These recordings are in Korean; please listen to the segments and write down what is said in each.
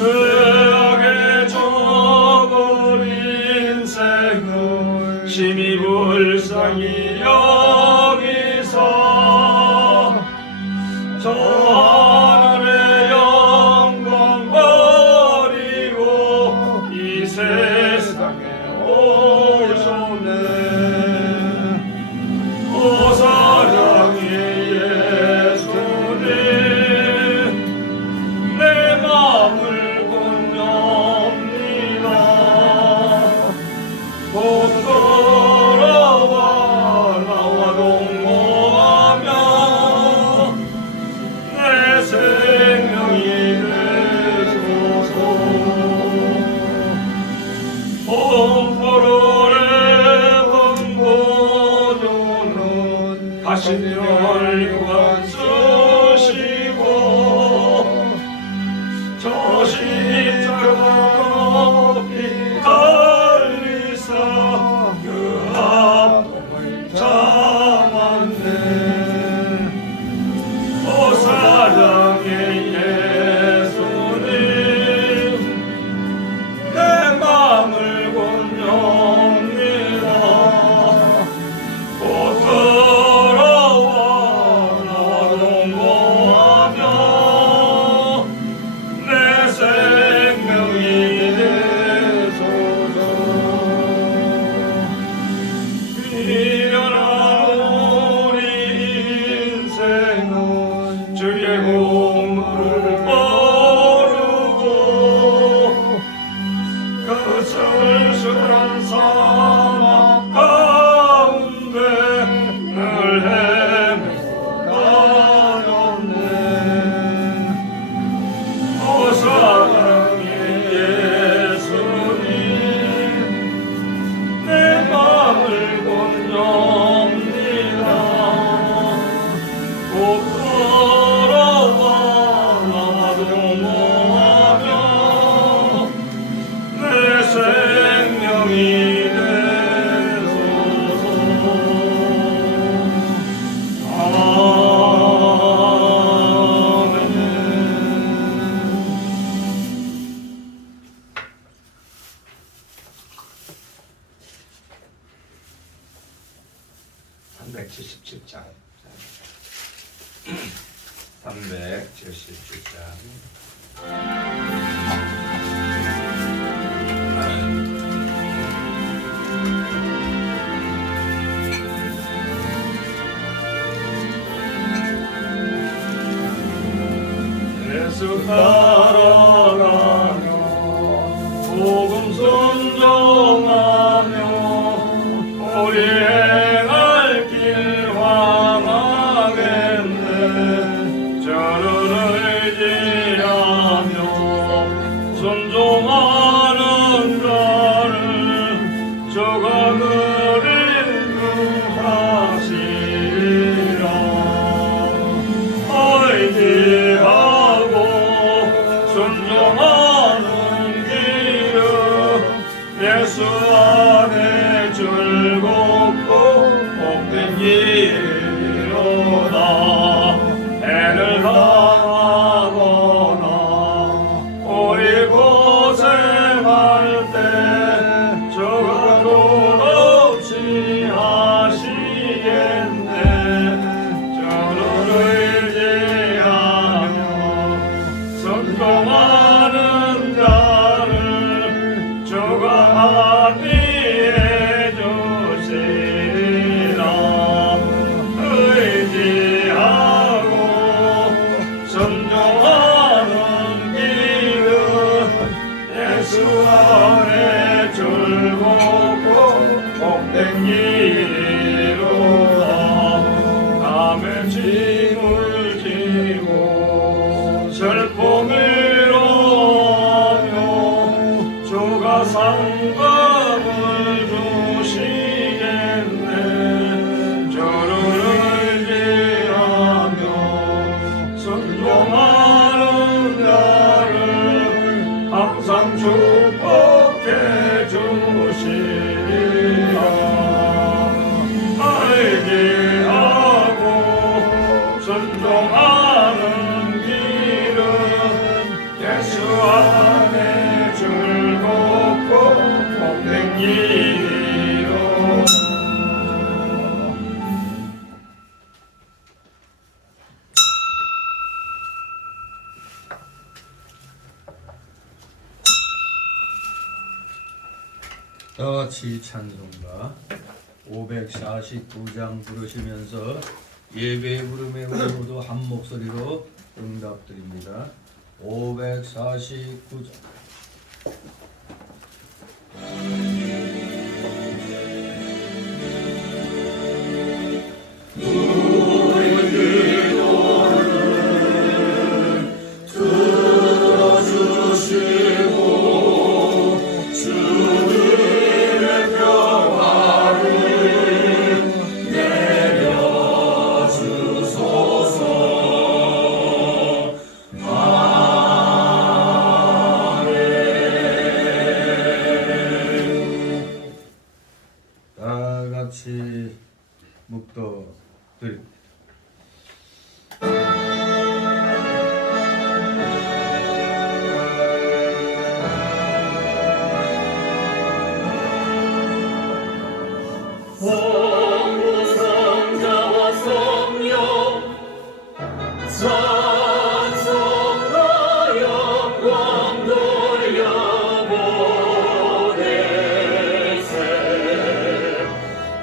죄악에 젖은 인생을 심히 불쌍히 여기사 저 하늘의 영광 버리고 이 세상에 오셨네. 오 사랑의 예수님, 내 마음을 건넵니다. 곧 걸어와 나와 동거하며 내 생명이 되소서. 봄포로의 번고조는 가신 혈관 쓰시고 저 십자가 높이 달리사 그 아픔을 참았네. 오 사랑의 예수님, 내 마음을 건넵니다. 곧 걸어와 나와 동거하며 내 생명이 되소서. 미련한 우리 인생은 주의 공로를 모르고 그 쓸쓸한 사막 가운데 늘 헤매고 가렸네. 오 사랑의 예수님, 내 마음을 건넵니다. 곧 걸어와 나와 동거하며 내 생명이 되소서. 아멘. 377장 377장 예수 따라가며 복음 순종하며 우리 행할 길 황하겠네. 저를 의지하며 순종하는 자를 주가 그리 능하시리라. 의지하고 순종하는 길은 예수 안에 즐겁고 복된 길이로다. 해를 당하거나 우리 고생할 때 주가 끝없이 하시겠네. 저를 의지하며 순종하는 자를 주가 합의해 주시리라. 의지하고 순종하는 길은 예수 안에 즐겁고 복된 길이로다. 남의 짐을 지고 슬픔을 위로하며 주가 상급을 주시겠네. 저를 의지하며 순종하는 자를 항상 축복해 주시리라. 의지하고 순종하는 길은 예수 안에 이리로 다같이 찬송가 549장 부르시면서 예배 부름에 우리 모두 한 목소리로 응답드립니다. 549장 다같이 묵도드립니다. 성부성자와 성령 찬송과 영광 돌려보내세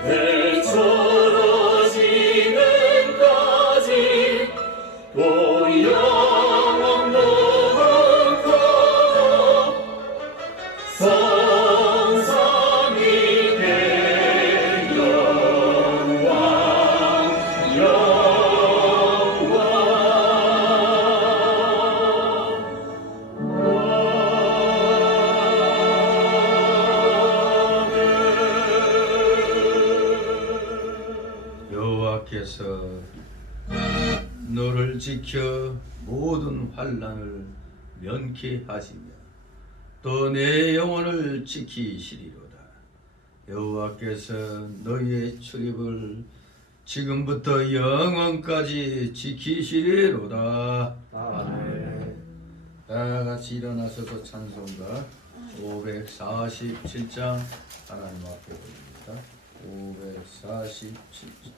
대처로 지금까지 또 영원토록 성삼위의 영광 여호와께서 너를 지켜 모든 환난을 면케 하시며 또 내 영혼을 지키시리로다. 여호와께서 너희의 출입을 지금부터 영원까지 지키시리로다. 아멘. 다같이 일어나셔서 찬송가 547장 하나님 앞에 올립니다. 547장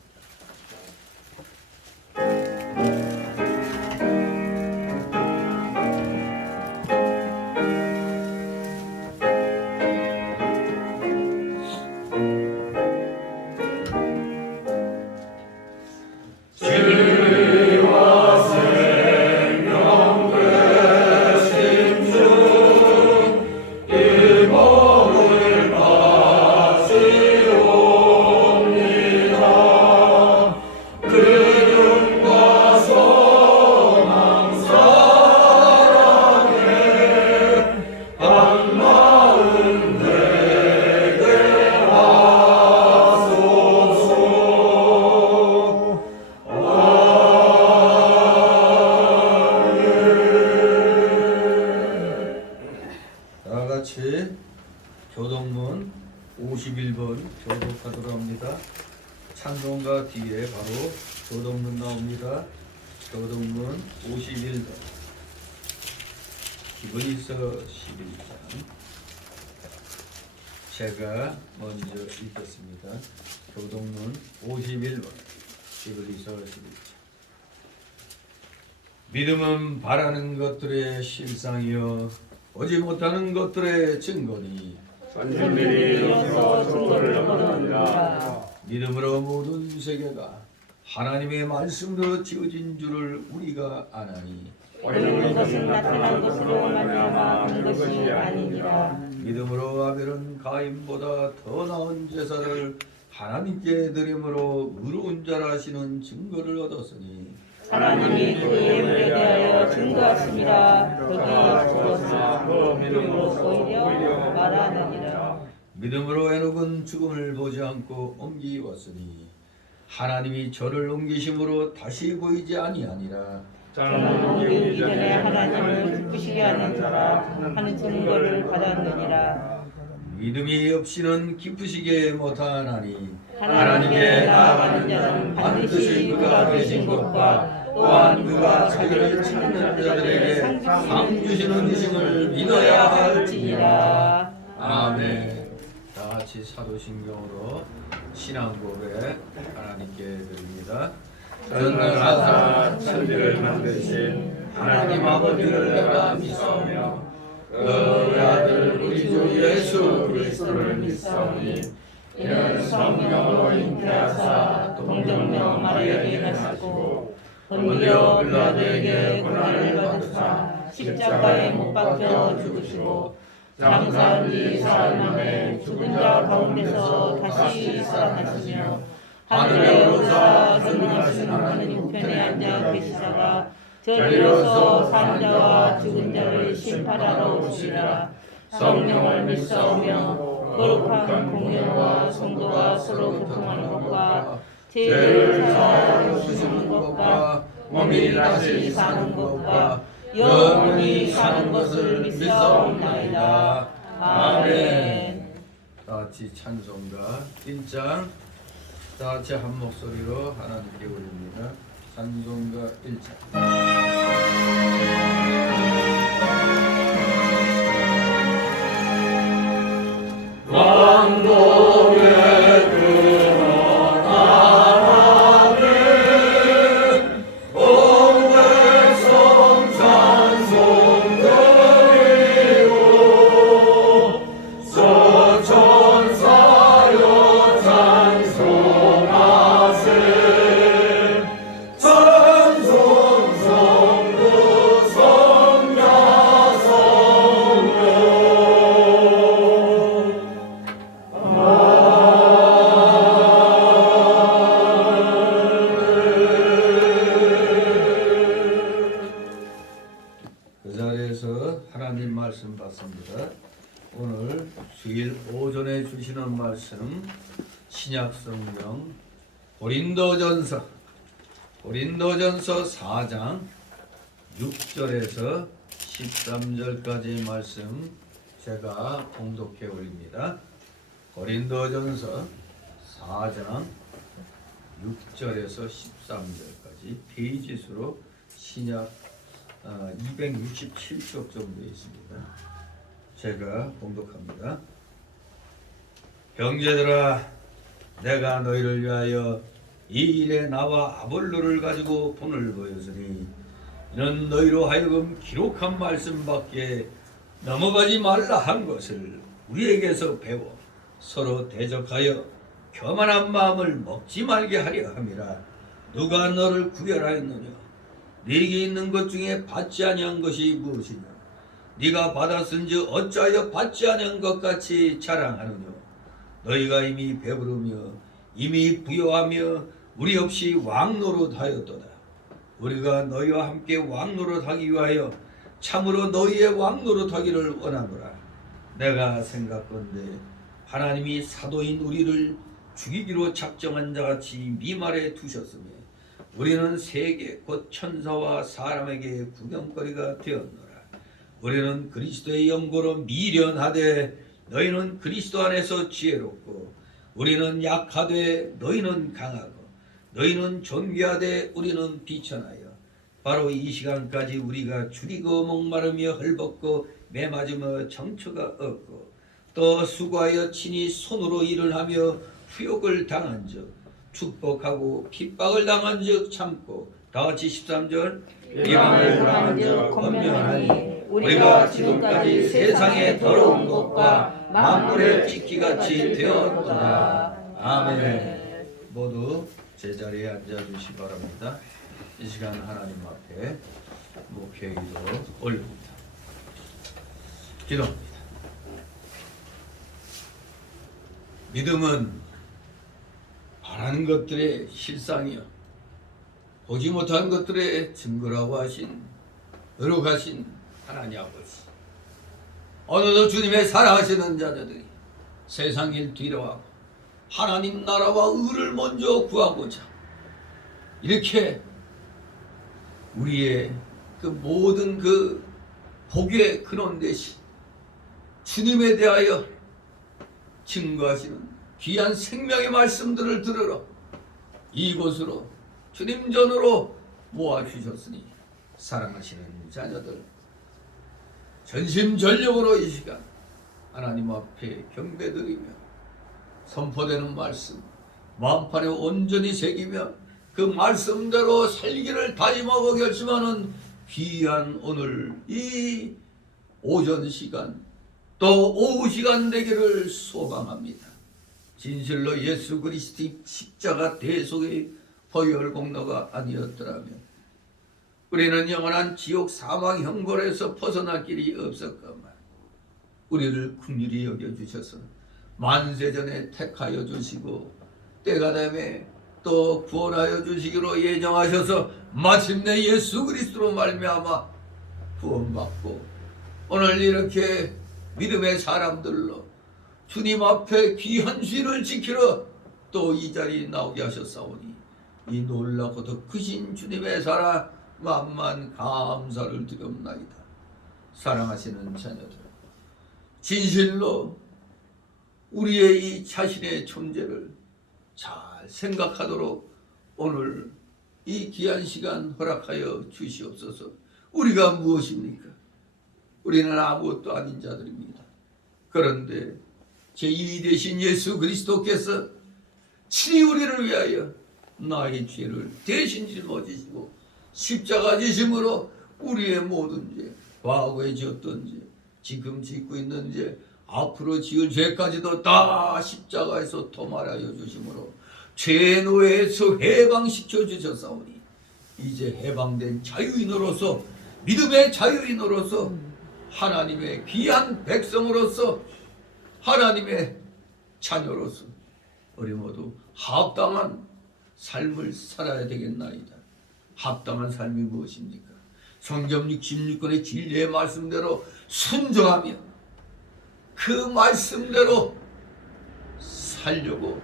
다같이 교동문 51번 교독하도록 합니다. 찬송가 뒤에 바로 교동문 나옵니다. 교동문 51번 히브리서 11장 제가 먼저 읽겠습니다. 교동문 51번 히브리서 11장 믿음은 바라는 것들의 실상이요 오지 못하는 것들의 증거니 선생님이 여기서 증거를 얻었느니라. 믿음으로 모든 세계가 하나님의 말씀으로 지어진 줄을 우리가 아나니 보이는 것은 나타난 것으로 말미암아 한 것이 아니니라. 믿음으로 아벨은 가인보다 더 나은 제사를 하나님께 드림으로 의로운 자라 하시는 증거를 얻었으니 하나님이 그의 물에 대하여 증거하심이라. 거기에 그것을 그 믿음으로 오히려 말하느니라. 믿음으로 에녹은 죽음을 보지 않고 옮기었으니 하나님이 저를 옮기심으로 다시 보이지 아니하니라. 저는 옮기기 전에 하나님을 기쁘시게 하는 자라 하는 증거를 받았느니라. 믿음이 없이는 기쁘시게 못하나니 하나님께 나아가는 자는 반드시 그가 계신 것과 또한 그가 자기를 찾는 자들에게 상 주시는 이심을 믿어야 할지니라. 아멘. 다 같이 사도신경으로 신앙 고백 하나님께 드립니다. 전능하사 천지를 만드신 하나님 아버지를 내가 믿사오며 그 아들 우리 주 예수 그리스도를 믿사오니 이는 성령으로 잉태하사 동정녀 마리아에게 나시고 본디오 빌라도에게 고난을 받으사 십자가에 못 박혀 죽으시고 장사한 지 사흘 만에 죽은 자 가운데서 다시 살아나시며 하늘에 오르사 전능하신 하나님 우편에 앉아 계시다가 저리로서 산 자와 죽은 자를 심판하러 오시리라. 성령을 믿사오며 거룩한 공예와 성도가 서로 교통하는 것과 죄를 사하여 주시는 것과 몸이 다시 사는 것과 영원히 사는 것을 믿사옵나이다. 아멘. 다 같이 찬송가 1장 다 같이 한 목소리로 하나님께 올립니다. 찬송가 1장. 왕복의 근원 하나님 온 백성 찬송 드리고 서천사여 찬송하세 찬송 성부 성자 성령 그 자리에서 하나님 말씀 받습니다. 오늘 주일 오전에 주시는 말씀 신약 성경 고린도전서 4장 6절에서 13절까지의 말씀 제가 봉독해 올립니다. 고린도전서 4장 6절에서 13절까지 페이지 수로 신약 267쪽 정도 있습니다. 제가 봉독합니다. 형제들아, 내가 너희를 위하여 이 일에 나와 아볼로를 가지고 본을 보였으니 이는 너희로 하여금 기록한 말씀밖에 넘어가지 말라 한 것을 우리에게서 배워 서로 대적하여 교만한 마음을 먹지 말게 하려 함이라. 누가 너를 구별하였느냐? 네게 있는 것 중에 받지 아니한 것이 무엇이냐? 네가 받았은즉 어찌하여 받지 아니한 것 같이 자랑하느냐? 너희가 이미 배부르며 이미 부요하며 우리 없이 왕노릇하였도다. 우리가 너희와 함께 왕노릇하기 위하여 참으로 너희의 왕노릇하기를 원하노라. 내가 생각건대 하나님이 사도인 우리를 죽이기로 작정한 자같이 미말에 두셨으며 우리는 세계 곧 천사와 사람에게 구경거리가 되었노라. 우리는 그리스도의 영고로 미련하되 너희는 그리스도 안에서 지혜롭고 우리는 약하되 너희는 강하고 너희는 존귀하되 우리는 비천하여 바로 이 시간까지 우리가 줄이고 목마르며 헐벗고 매맞으며 정처가 없고 또 수고하여 친히 손으로 일을 하며 후욕을 당한즉 축복하고 핍박을 당한즉 참고 다같이 13절 비방을 당한즉 권면하니 우리가 지금까지 세상의 더러운 것과 만물의 찢기같이 되었도다. 아멘. 모두 제자리에 앉아주시 바랍니다. 이 시간 하나님 앞에 목회기도 올립니다. 기도합니다. 믿음은 바라는 것들의 실상이요 보지 못한 것들의 증거라고 하신 의로가신 하나님 아버지, 오늘도 주님의 사랑하시는 자들이 세상 일 뒤로하고 하나님 나라와 의를 먼저 구하고자 이렇게 우리의 그 모든 그 복의 근원 되신 주님에 대하여 증거하시는 귀한 생명의 말씀들을 들으러 이곳으로 주님 전으로 모아주셨으니 사랑하시는 자녀들 전심전력으로 이 시간 하나님 앞에 경배드리며 선포되는 말씀 마음판에 온전히 새기며 그 말씀대로 살기를 다짐하고 결심하는 귀한 오늘 이 오전 시간 또 오후 시간 되기를 소망합니다. 진실로 예수 그리스도의 십자가 대속의 보혈 공로가 아니었더라면 우리는 영원한 지옥 사망 형벌에서 벗어날 길이 없었건만 우리를 긍휼히 여겨주셔서 만세전에 택하여 주시고 때가 되매 또 구원하여 주시기로 예정하셔서 마침내 예수 그리스도로 말미암아 구원받고 오늘 이렇게 믿음의 사람들로 주님 앞에 귀한 쥐를 지키러 또 이 자리에 나오게 하셨사오니 이 놀라고도 크신 주님의 사랑 만만 감사를 드리옵나이다. 사랑하시는 자녀들, 진실로 우리의 이 자신의 존재를 잘 생각하도록 오늘 이 귀한 시간 허락하여 주시옵소서. 우리가 무엇입니까? 우리는 아무것도 아닌 자들입니다. 그런데 제2위 되신 예수 그리스도께서 친히 우리를 위하여 나의 죄를 대신 짊어지시고 십자가 지심으로 우리의 모든 죄, 과거에 지었던 죄, 지금 짓고 있는 죄, 앞으로 지을 죄까지도 다 십자가에서 도말하여 주심으로 죄의 노예에서 해방시켜 주셨사오니 이제 해방된 자유인으로서 믿음의 자유인으로서 하나님의 귀한 백성으로서 하나님의 자녀로서 우리 모두 합당한 삶을 살아야 되겠나이다. 합당한 삶이 무엇입니까? 성경 66권의 진리의 말씀대로 순종하며 그 말씀대로 살려고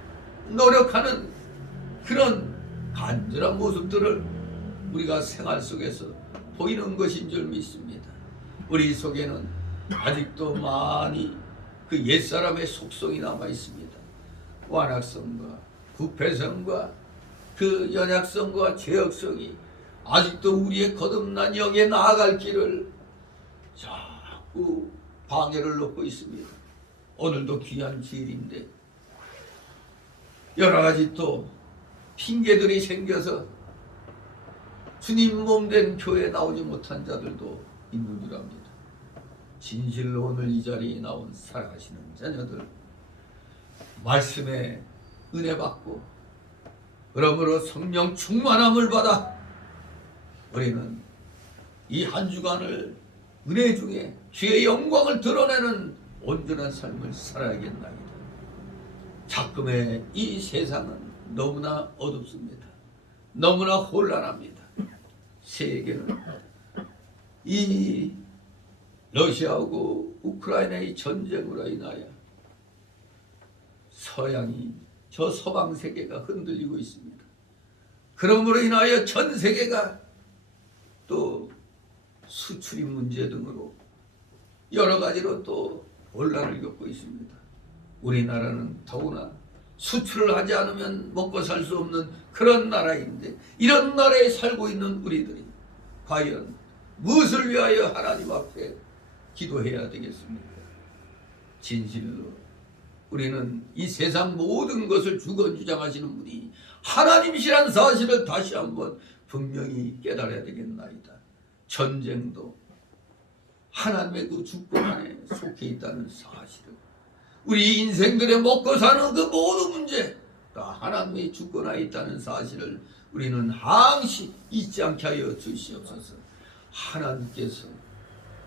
노력하는 그런 간절한 모습들을 우리가 생활 속에서 보이는 것인 줄 믿습니다. 우리 속에는 아직도 많이 그 옛사람의 속성이 남아 있습니다. 완악성과 부패성과 그 연약성과 죄악성이 아직도 우리의 거듭난 영에 나아갈 길을 자꾸 방해를 놓고 있습니다. 오늘도 귀한 주일인데 여러 가지 또 핑계들이 생겨서 주님 몸된 교회에 나오지 못한 자들도 있는 줄 압니다. 진실로 오늘 이 자리에 나온 살아가시는 자녀들 말씀에 은혜 받고 그러므로 성령 충만함을 받아 우리는 이 한 주간을 은혜 중에 주의 영광을 드러내는 온전한 삶을 살아야겠나이다. 자금의 이 세상은 너무나 어둡습니다. 너무나 혼란합니다. 세계는 이 러시아하고 우크라이나의 전쟁으로 인하여 서양이 저 서방 세계가 흔들리고 있습니다. 그러므로 인하여 전 세계가 또 수출이 문제 등으로 여러 가지로 또 혼란을 겪고 있습니다. 우리나라는 더구나 수출을 하지 않으면 먹고 살 수 없는 그런 나라인데 이런 나라에 살고 있는 우리들이 과연 무엇을 위하여 하나님 앞에 기도해야 되겠습니까? 진실로 우리는 이 세상 모든 것을 주권주장하시는 분이 하나님이시란 사실을 다시 한번 분명히 깨달아야 되겠나이다. 전쟁도 하나님의 그 주권 안에 속해 있다는 사실을, 우리 인생들의 먹고 사는 그 모든 문제 다 하나님의 주권 안에 있다는 사실을 우리는 항시 잊지 않게 하여 주시옵소서. 하나님께서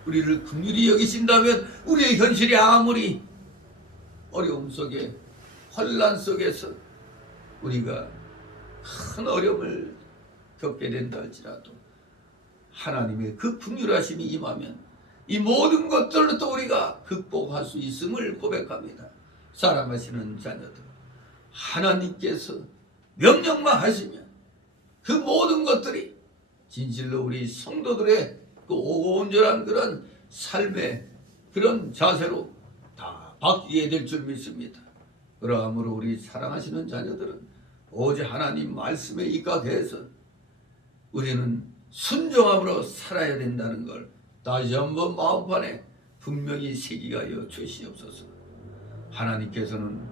우리를 긍휼히 여기신다면 우리의 현실이 아무리 어려움 속에 혼란 속에서 우리가 큰 어려움을 겪게 된다 할지라도 하나님의 그 긍휼하심이 임하면 이 모든 것들을 또 우리가 극복할 수 있음을 고백합니다. 사랑하시는 자녀들, 하나님께서 명령만 하시면 그 모든 것들이 진실로 우리 성도들의 그 온전한 그런 삶의 그런 자세로 다 바뀌게 될 줄 믿습니다. 그러므로 우리 사랑하시는 자녀들은 오직 하나님 말씀에 입각해서 우리는 순종함으로 살아야 된다는 걸 다시 한번 마음판에 분명히 새기게 하여 주시옵소서. 하나님께서는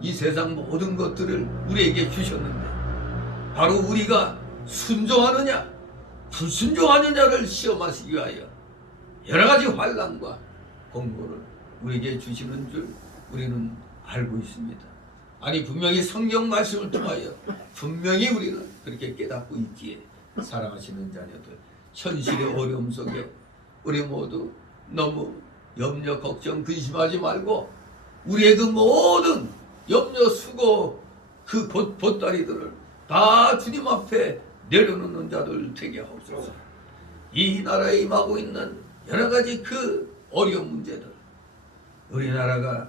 이 세상 모든 것들을 우리에게 주셨는데 바로 우리가 순종하느냐 불순종하느냐를 시험하시기 위하여 여러 가지 환난과 공고를 우리에게 주시는 줄 우리는 알고 있습니다. 아니 분명히 성경 말씀을 통하여 분명히 우리는 그렇게 깨닫고 있기에 사랑하시는 자녀들, 현실의 어려움 속에 우리 모두 너무 염려 걱정 근심하지 말고 우리의 그 모든 염려 수고 그 보따리들을 다 주님 앞에 내려놓는 자들 되게 하옵소서. 이 나라에 임하고 있는 여러 가지 그 어려운 문제들, 우리나라가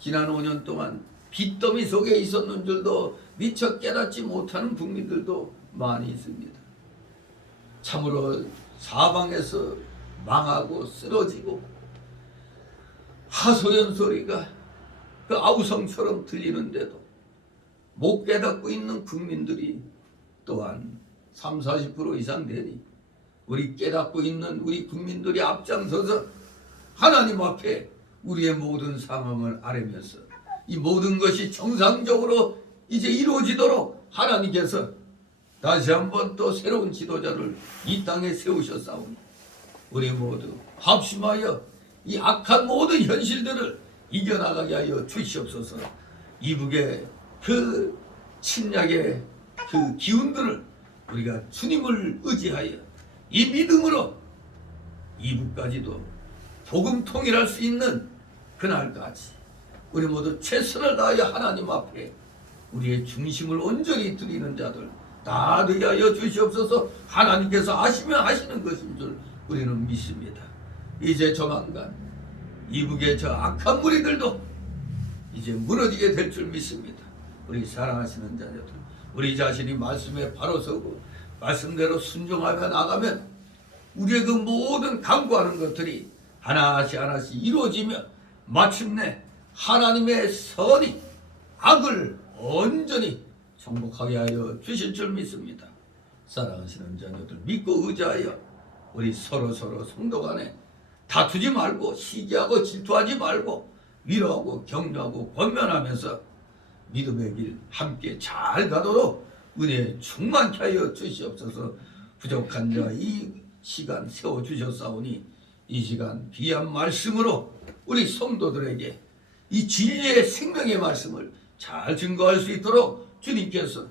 지난 5년 동안 빚더미 속에 있었는 줄도 미처 깨닫지 못하는 국민들도 많이 있습니다. 참으로 사방에서 망하고 쓰러지고 하소연 소리가 그 아우성처럼 들리는데도 못 깨닫고 있는 국민들이 또한 30-40% 이상 되니 우리 깨닫고 있는 우리 국민들이 앞장서서 하나님 앞에 우리의 모든 상황을 아뢰면서 이 모든 것이 정상적으로 이제 이루어지도록 하나님께서 다시 한번 또 새로운 지도자를 이 땅에 세우셨사오니 우리 모두 합심하여 이 악한 모든 현실들을 이겨나가게 하여 주시옵소서. 이북의 그 침략의 그 기운들을 우리가 주님을 의지하여 이 믿음으로 이북까지도 복음 통일할 수 있는 그날까지 우리 모두 최선을 다하여 하나님 앞에 우리의 중심을 온전히 드리는 자들 다 되게 하여 주시옵소서. 하나님께서 하시면 하시는 것인 줄 우리는 믿습니다. 이제 조만간 이북의 저 악한 무리들도 이제 무너지게 될 줄 믿습니다. 우리 사랑하시는 자녀들, 우리 자신이 말씀에 바로 서고 말씀대로 순종하며 나가면 우리의 그 모든 강구하는 것들이 하나씩 하나씩 이루어지며 마침내 하나님의 선이 악을 온전히 정복하게 하여 주실 줄 믿습니다. 사랑하시는 자녀들, 믿고 의지하여 우리 서로 성도 간에 다투지 말고 시기하고 질투하지 말고 위로하고 격려하고 권면하면서 믿음의 길 함께 잘 가도록 은혜 충만케 하여 주시옵소서. 부족한 자 이 시간 세워주셨사오니 이 시간 귀한 말씀으로 우리 성도들에게 이 진리의 생명의 말씀을 잘 증거할 수 있도록 주님께서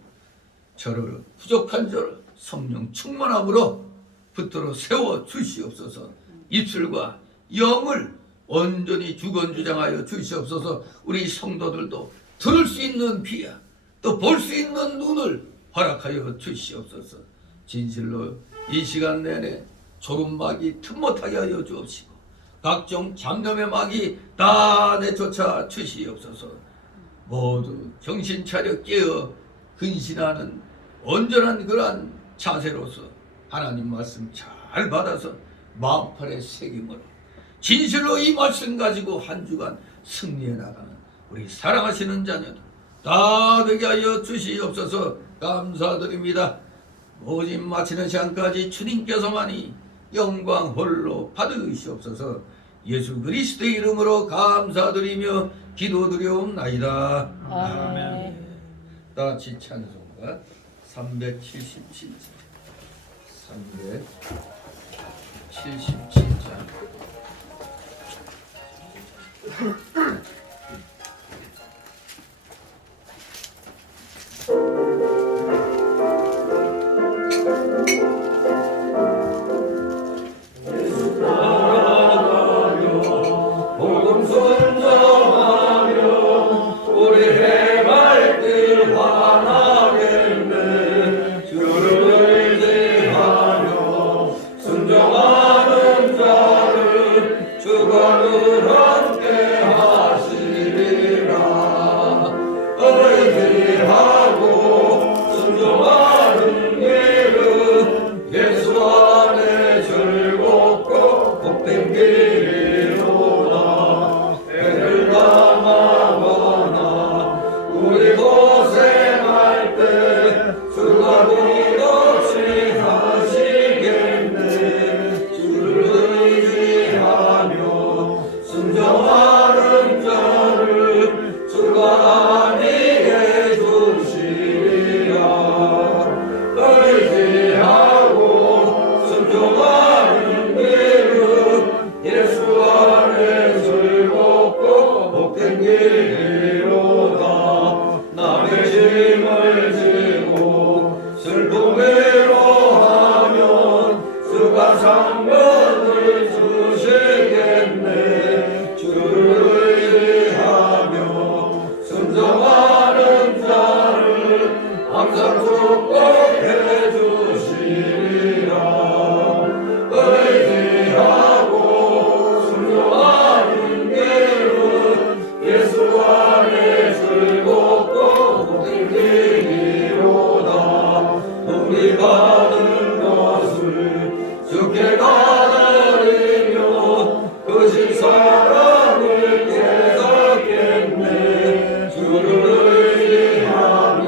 저를 부족한 저를 성령 충만함으로 붙들어 세워 주시옵소서. 입술과 영을 온전히 주건주장하여 주시옵소서. 우리 성도들도 들을 수 있는 귀야 또 볼 수 있는 눈을 허락하여 주시옵소서. 진실로 이 시간 내내 졸음막이 틈 못하게 하여 주옵시고 각종 잡념의 막이 다 내쫓아 주시옵소서. 모두 정신 차려 깨어 근신하는 온전한 그러한 자세로서 하나님 말씀 잘 받아서 마음판에 새김으로 진실로 이 말씀 가지고 한 주간 승리해 나가는 우리 사랑하시는 자녀들 다 되게 하여 주시옵소서. 감사드립니다. 모집 마치는 시간까지 주님께서만이 영광 홀로 받으시옵소서. 예수 그리스도의 이름으로 감사드리며 기도드려옵나이다. 아멘. 다 같이 찬송가 377장 377장 복음 순종하며 우리 해맑들 환하겠네. 주를 의지하며 순종하는 자를 주가 늘 함께 하시리라. 의지하고 순종하는 길은 예수 안에 즐겁고 복된 길이로다. 애를 당하거나 우리 고생할 때 주가 끝없이 하시겠네. 주를 의지하며 순종하는 자를 주가 길이로다. 남의 짐을 지고 슬픔으로 하면 주가 상급을 주시겠네. 주를 의지하며 순종하는 자를 항상 축복해 주시리라. 의지하고 순종하는 길은 예수 안에 즐겁고 복된 길이로다. 우리 받은 것을 주께 가드리며 그 진 사랑을 깨닫겠네. 주를 의지하며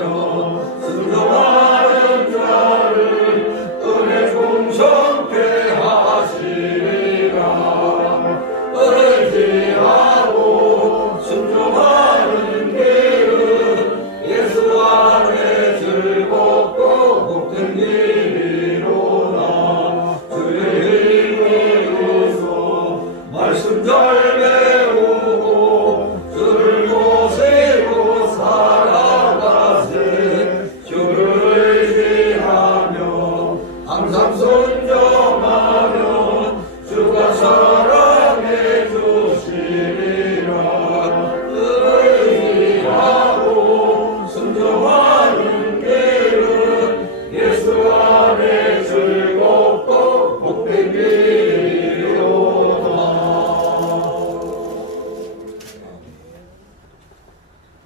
순종하는 자를 은혜 풍성케 하시리라. 의지하고 순종하는 길은 예수 안에 즐겁고 복된 길이로다. 주의 힘을 이루소 말씀 잘 배우고 주를 모시고 살아가세. 주를 의지하며 항상 순종하면 주가 사랑해 주시리라. 의지하고 순종하는 길은 예수 안에 즐겁고 복된 길이로다.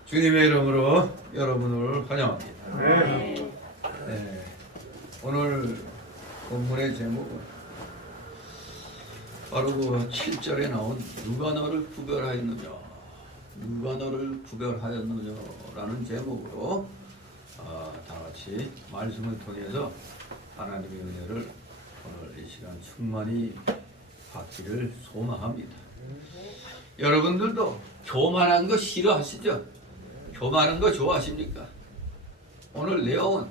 주님의 이름으로 여러분을 환영합니다. 네, 오늘 본문의 제목은 바로 그 7절에 나온 누가 너를 구별하였느냐, 누가 너를 구별하였느냐라는 제목으로 다 같이 말씀을 통해서 하나님의 은혜를 오늘 이 시간 충만히 받기를 소망합니다. 여러분들도 교만한 거 싫어하시죠? 교만한 거 좋아하십니까? 오늘 내용은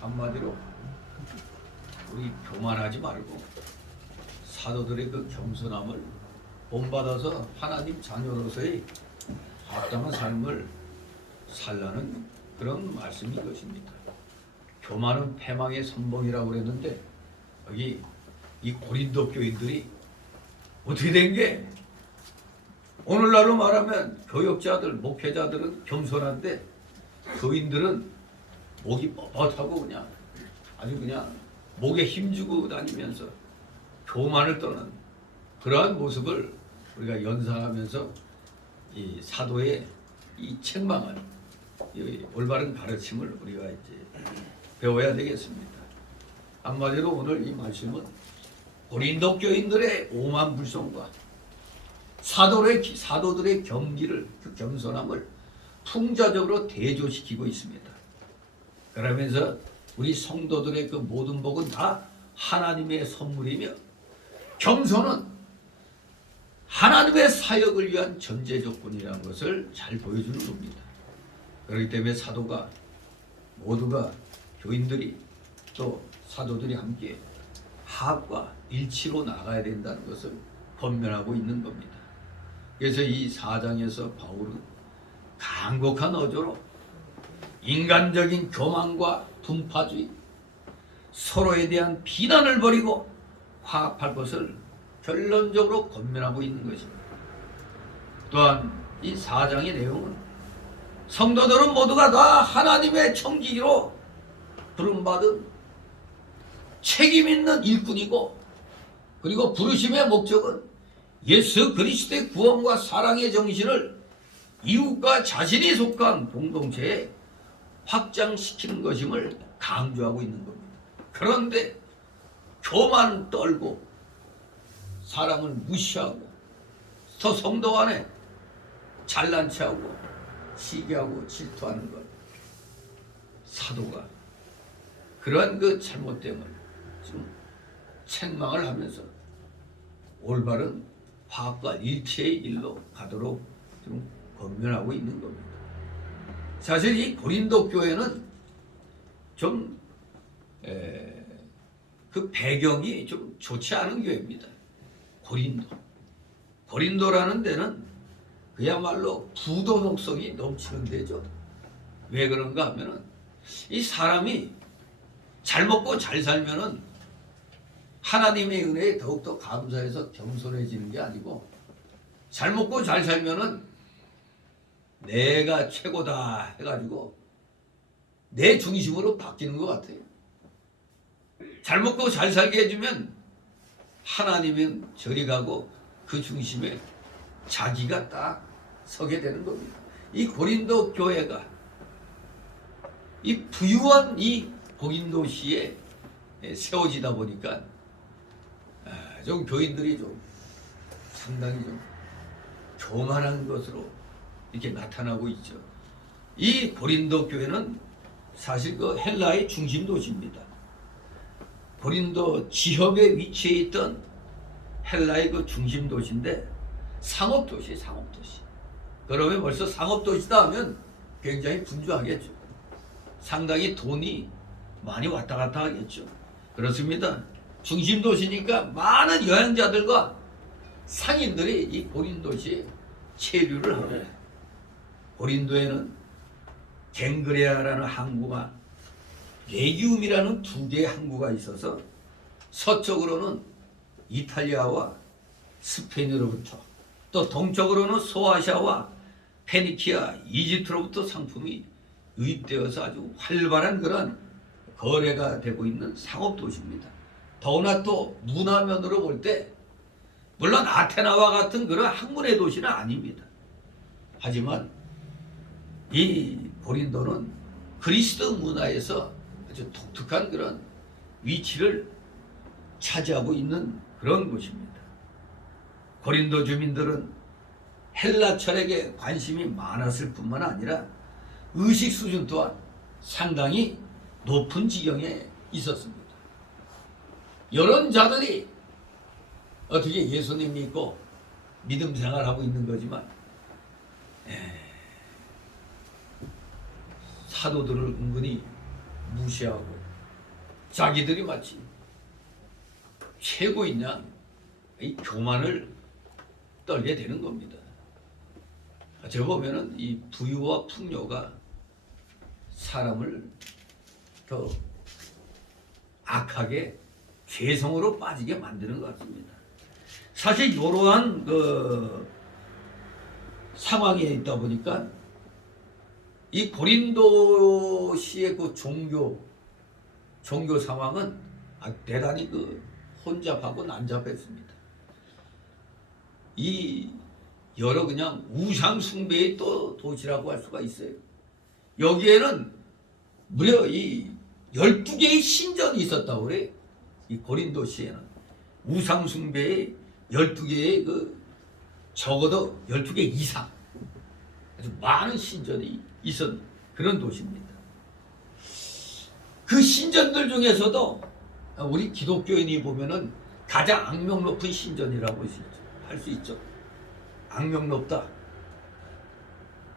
한마디로 우리 교만하지 말고 사도들의 그 겸손함을 본받아서 하나님 자녀로서의 합당한 삶을 살라는 그런 말씀인 것입니다. 교만은 패망의 선봉이라고 그랬는데 여기 이 고린도 교인들이 어떻게 된 게, 오늘날로 말하면 교역자들, 목회자들은 겸손한데 교인들은 목이 뻣뻣하고 그냥 아주 그냥 목에 힘주고 다니면서 교만을 떠는 그러한 모습을 우리가 연상하면서 이 사도의 이 책망을, 이 올바른 가르침을 우리가 이제 배워야 되겠습니다. 한마디로 오늘 이 말씀은 고린도 교인들의 오만불성과 사도들의 경기를, 그 겸손함을 풍자적으로 대조시키고 있습니다. 그러면서 우리 성도들의 그 모든 복은 다 하나님의 선물이며 겸손은 하나님의 사역을 위한 전제 조건이라는 것을 잘 보여주는 겁니다. 그렇기 때문에 사도가 모두가 교인들이 또 사도들이 함께 화합과 일치로 나가야 된다는 것을 권면하고 있는 겁니다. 그래서 이 4장에서 바울은 간곡한 어조로 인간적인 교만과 분파주의, 서로에 대한 비난을 버리고 화합할 것을 결론적으로 권면하고 있는 것입니다. 또한 이 4장의 내용은 성도들은 모두가 다 하나님의 청지기로 부름받은 책임 있는 일꾼이고, 그리고 부르심의 목적은 예수 그리스도의 구원과 사랑의 정신을 이웃과 자신이 속한 공동체에 확장시키는 것임을 강조하고 있는 겁니다. 그런데 교만 떨고 사람을 무시하고 또 성도 안에 잘난 체하고 시기하고 질투하는 것, 사도가 그러한 그 잘못됨을 지금 책망을 하면서 올바른 화합과 일치의 일로 가도록 지금 권면하고 있는 겁니다. 사실 이 고린도 교회는 좀 그 배경이 좀 좋지 않은 교회입니다. 고린도라는 데는 그야말로 부도덕성이 넘치는 데죠. 왜 그런가 하면은 이 사람이 잘 먹고 잘 살면은 하나님의 은혜에 더욱더 감사해서 겸손해지는 게 아니고, 잘 먹고 잘 살면은 내가 최고다 해가지고 내 중심으로 바뀌는 것 같아요. 잘 먹고 잘 살게 해주면 하나님은 저리 가고 그 중심에 자기가 딱 서게 되는 겁니다. 이 고린도 교회가 이 부유한 이 고린도시에 세워지다 보니까 좀 교인들이 좀 상당히 좀 교만한 것으로 이렇게 나타나고 있죠. 이 고린도 교회는 사실 그 헬라의 중심 도시입니다. 고린도 지역에 위치해 있던 헬라의 그 중심 도시인데 상업도시, 상업도시. 그러면 벌써 상업도시다 하면 굉장히 분주하겠죠. 상당히 돈이 많이 왔다 갔다 하겠죠. 그렇습니다. 중심 도시니까 많은 여행자들과 상인들이 이 고린도시에 체류를 하고, 고린도에는 갱그레아라는 항구가, 레기움이라는 두 개의 항구가 있어서 서쪽으로는 이탈리아와 스페인으로부터, 또 동쪽으로는 소아시아와 페니키아, 이집트로부터 상품이 유입되어서 아주 활발한 그런 거래가 되고 있는 상업도시입니다. 더구나 또 문화면으로 볼 때 물론 아테나와 같은 그런 학문의 도시는 아닙니다. 하지만 이 고린도는 그리스도 문화에서 아주 독특한 그런 위치를 차지하고 있는 그런 곳입니다. 고린도 주민들은 헬라 철학에 관심이 많았을 뿐만 아니라 의식 수준 또한 상당히 높은 지경에 있었습니다. 이런 자들이 어떻게 예수님 믿고 믿음 생활하고 있는 거지만 사도들을 은근히 무시하고 자기들이 마치 최고인 양 이 교만을 떨게 되는 겁니다. 제가 보면은 이 부유와 풍요가 사람을 더 악하게 죄성으로 빠지게 만드는 것 같습니다. 사실 이러한 그 상황에 있다 보니까 이 고린도시의 그 종교 상황은 대단히 그 혼잡하고 난잡했습니다. 이 여러 그냥 우상 숭배의 또 도시라고 할 수가 있어요. 여기에는 무려 이 12개의 신전이 있었다고 그래요. 이 고린도시에는 우상 숭배의 12개의 그 적어도 12개 이상 아주 많은 신전이 있었던 그런 도시입니다. 그 신전들 중에서도 우리 기독교인이 보면은 가장 악명 높은 신전이라고 할 수 있죠. 악명 높다.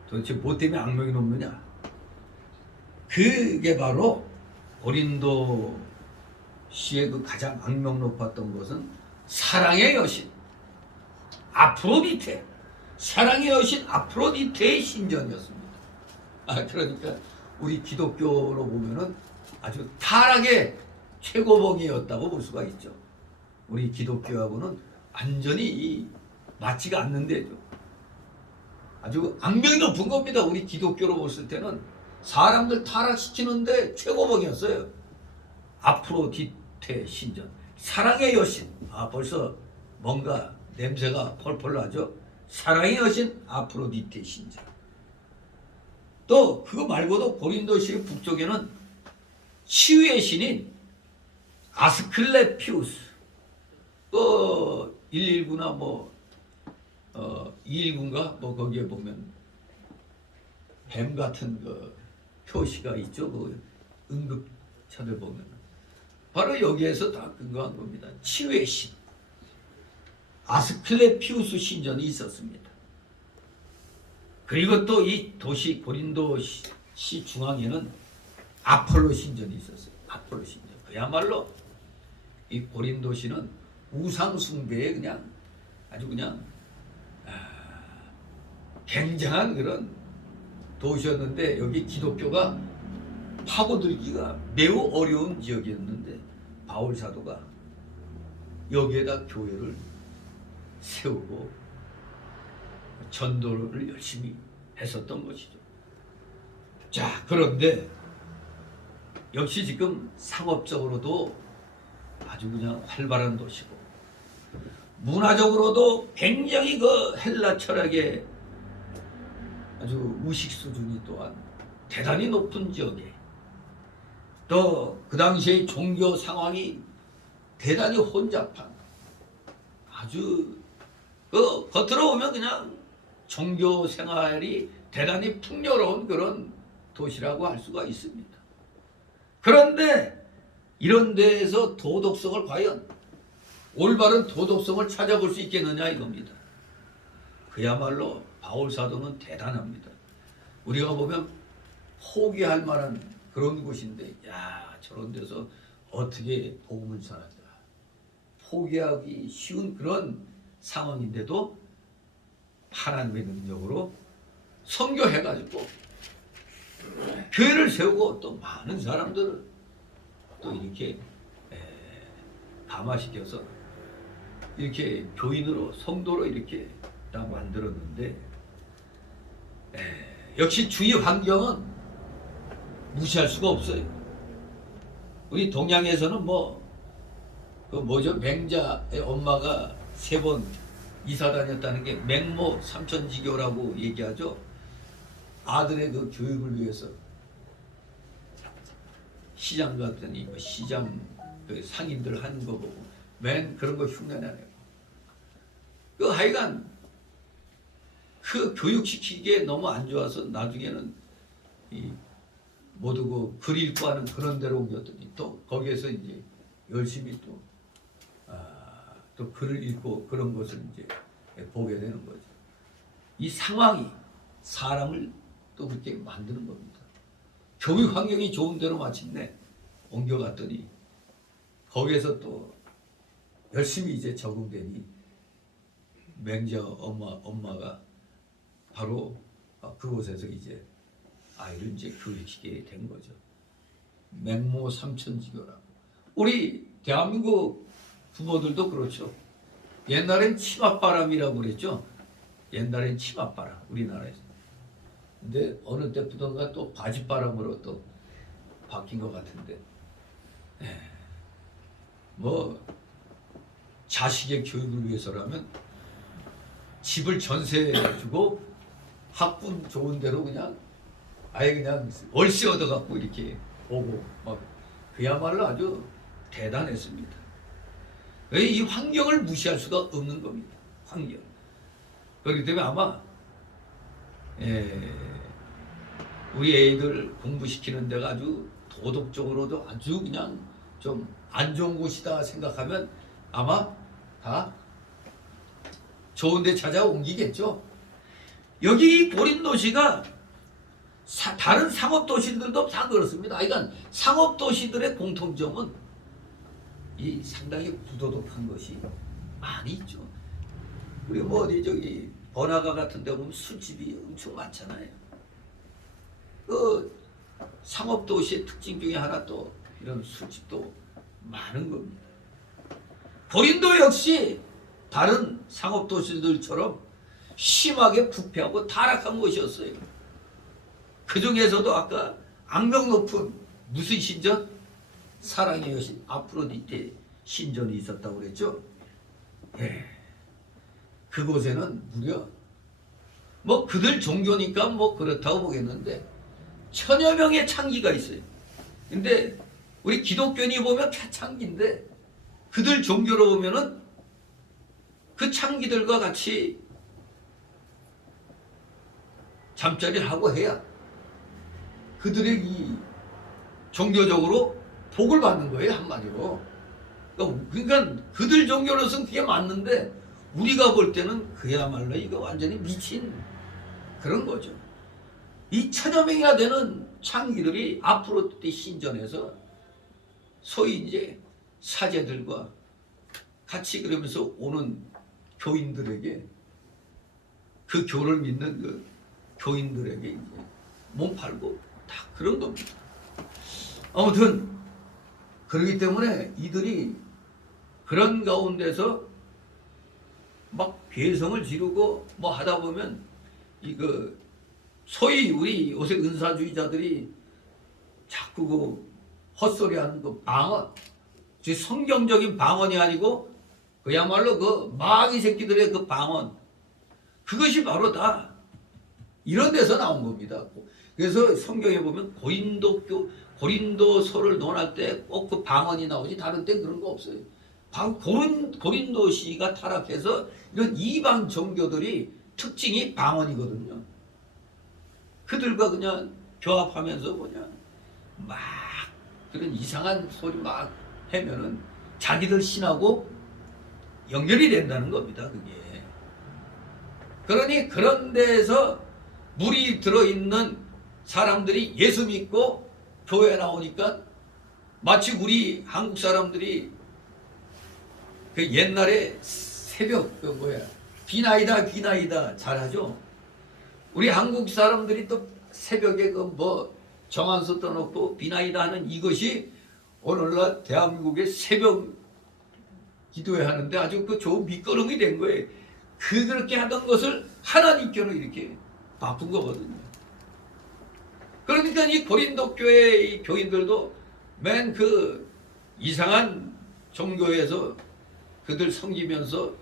도대체 뭐 때문에 악명이 높느냐? 그게 바로 고린도 시의 그 가장 악명 높았던 것은 사랑의 여신 아프로디테, 사랑의 여신 아프로디테의 신전이었습니다. 그러니까 우리 기독교로 보면은 아주 타락의 최고봉이었다고 볼 수가 있죠. 우리 기독교하고는 완전히 맞지가 않는 데죠. 아주 악명이 높은 겁니다. 우리 기독교로 봤을 때는 사람들 타락시키는데 최고봉이었어요. 아프로디테 신전, 사랑의 여신. 벌써 뭔가 냄새가 펄펄 나죠. 사랑의 여신 아프로디테 신전. 또 그거 말고도 고린도시 북쪽에는 치유의 신인 아스클레피우스, 또 119나 219인가 거기에 보면 뱀 같은 그 표시가 있죠. 그 응급차들 보면 바로 여기에서 다 근거한 겁니다. 치유의 신 아스클레피우스 신전이 있었습니다. 그리고 또 이 도시 고린도시 중앙에는 아폴로 신전이 있었어요. 아폴로 신전. 그야말로 이 고린도시는 우상 숭배에 그냥 아주 그냥 굉장한 그런 도시였는데 여기 기독교가 파고들기가 매우 어려운 지역이었는데 바울 사도가 여기에다 교회를 세우고 전도를 열심히 했었던 것이죠. 자, 그런데 역시 지금 상업적으로도 아주 그냥 활발한 도시고 문화적으로도 굉장히 그 헬라 철학의 아주 의식 수준이 또한 대단히 높은 지역에 또 그 당시의 종교 상황이 대단히 혼잡한 아주 그 겉으로 보면 그냥 종교 생활이 대단히 풍요로운 그런 도시라고 할 수가 있습니다. 그런데 이런 데에서 도덕성을 과연 올바른 도덕성을 찾아볼 수 있겠느냐 이겁니다. 그야말로 바울 사도는 대단합니다. 우리가 보면 포기할 만한 그런 곳인데 야 저런 데서 어떻게 복음을 전하자 포기하기 쉬운 그런 상황인데도 하나님의 능력으로 선교해가지고 교회를 세우고 또 많은 사람들을 또 이렇게 감화시켜서 이렇게 교인으로 성도로 이렇게 다 만들었는데 역시 주위 환경은 무시할 수가 없어요. 우리 동양에서는 그 뭐죠? 맹자의 엄마가 3번 이사 다녔다는 게 맹모 삼천지교라고 얘기하죠. 아들의 그 교육을 위해서 시장 갔더니 시장 그 상인들 하는 거 보고 맨 그런 거 흉내내네요. 그 하여간 그 교육시키기에 너무 안 좋아서 나중에는 모두 그 글 읽고 하는 그런 데로 옮겼더니 또 거기에서 이제 열심히 또 글을 읽고 그런 것을 이제 보게 되는 거죠. 이 상황이 사람을 또 그렇게 만드는 겁니다. 교육 환경이 좋은 데로 마침내 옮겨갔더니 거기에서 또 열심히 이제 적응되니 맹자 엄마가 바로 그곳에서 이제 아이를 이제 교육시키게 된 거죠. 맹모 삼천지교라고. 우리 대한민국 부모들도 그렇죠. 옛날엔 치맛바람이라고 그랬죠. 옛날엔 치맛바람 우리나라에서. 근데 어느 때부터인가 또 바짓바람으로 또 바뀐 것 같은데 자식의 교육을 위해서라면 집을 전세주고 학군 좋은 데로 그냥 아예 그냥 월세 얻어갖고 이렇게 오고 막 그야말로 아주 대단했습니다. 이 환경을 무시할 수가 없는 겁니다. 환경. 그렇기 때문에 아마 우리 애들 공부시키는 데가 아주 도덕적으로도 아주 그냥 좀 안 좋은 곳이다 생각하면 아마 다 좋은 데 찾아 옮기겠죠. 여기 고린도시가 다른 상업도시들도 다 그렇습니다. 그러니까 상업도시들의 공통점은 이 상당히 부도덕한 것이 많이 있죠. 우리 어디 저기 번화가 같은 데 보면 술집이 엄청 많잖아요. 그 상업도시의 특징 중에 하나 또 이런 술집도 많은 겁니다. 고린도 역시 다른 상업도시들처럼 심하게 부패하고 타락한 곳이었어요. 그 중에서도 아까 악명 높은 무슨 신전? 사랑의 여신 아프로디테 신전이 있었다고 그랬죠. 그곳에는 무려 그들 종교니까 그렇다고 보겠는데 1000여 명의 창기가 있어요. 근데 우리 기독교인이 보면 창기인데 그들 종교로 보면은 그 창기들과 같이 잠자리를 하고 해야 그들의 이 종교적으로 복을 받는 거예요, 한마디로. 그러니까 그들 종교로서는 그게 맞는데 우리가 볼 때는 그야말로 이거 완전히 미친 그런 거죠. 이 1000여 명이나 되는 창기들이 아프로디테 신전에서 소위 이제 사제들과 같이 그러면서 오는 교인들에게 그 교를 믿는 그 교인들에게 이제 몸 팔고 다 그런 겁니다. 아무튼 그렇기 때문에 이들이 그런 가운데서 막 괴성을 지르고 뭐 하다 보면 이그 소위 우리 요새 은사주의자들이 자꾸 그 헛소리하는 그 방언, 즉 성경적인 방언이 아니고 그야말로 그 마귀 새끼들의 그 방언, 그것이 바로 다 이런 데서 나온 겁니다. 그래서 성경에 보면 고린도서를 논할 때 꼭 그 방언이 나오지 다른 때 그런 거 없어요. 바로 고린도시가 타락해서 이런 이방 종교들이 특징이 방언이거든요. 그들과 그냥 교합하면서 그냥 막 그런 이상한 소리 막 하면은 자기들 신하고 연결이 된다는 겁니다. 그게. 그러니 그런 데서 물이 들어있는 사람들이 예수 믿고 교회 나오니까 마치 우리 한국 사람들이 그 옛날에 새벽 그 뭐야 비나이다 잘하죠. 우리 한국 사람들이 또 새벽에 그 뭐 정한수 떠놓고 비나이다 하는 이것이 오늘날 대한민국의 새벽 기도회 하는데 아주 그 좋은 밑거름이 된 거예요. 그렇게 하던 것을 하나님께로 이렇게 바꾼 거거든요. 그러니까 이 고린도 교회의 교인들도 맨 그 이상한 종교에서 그들 섬기면서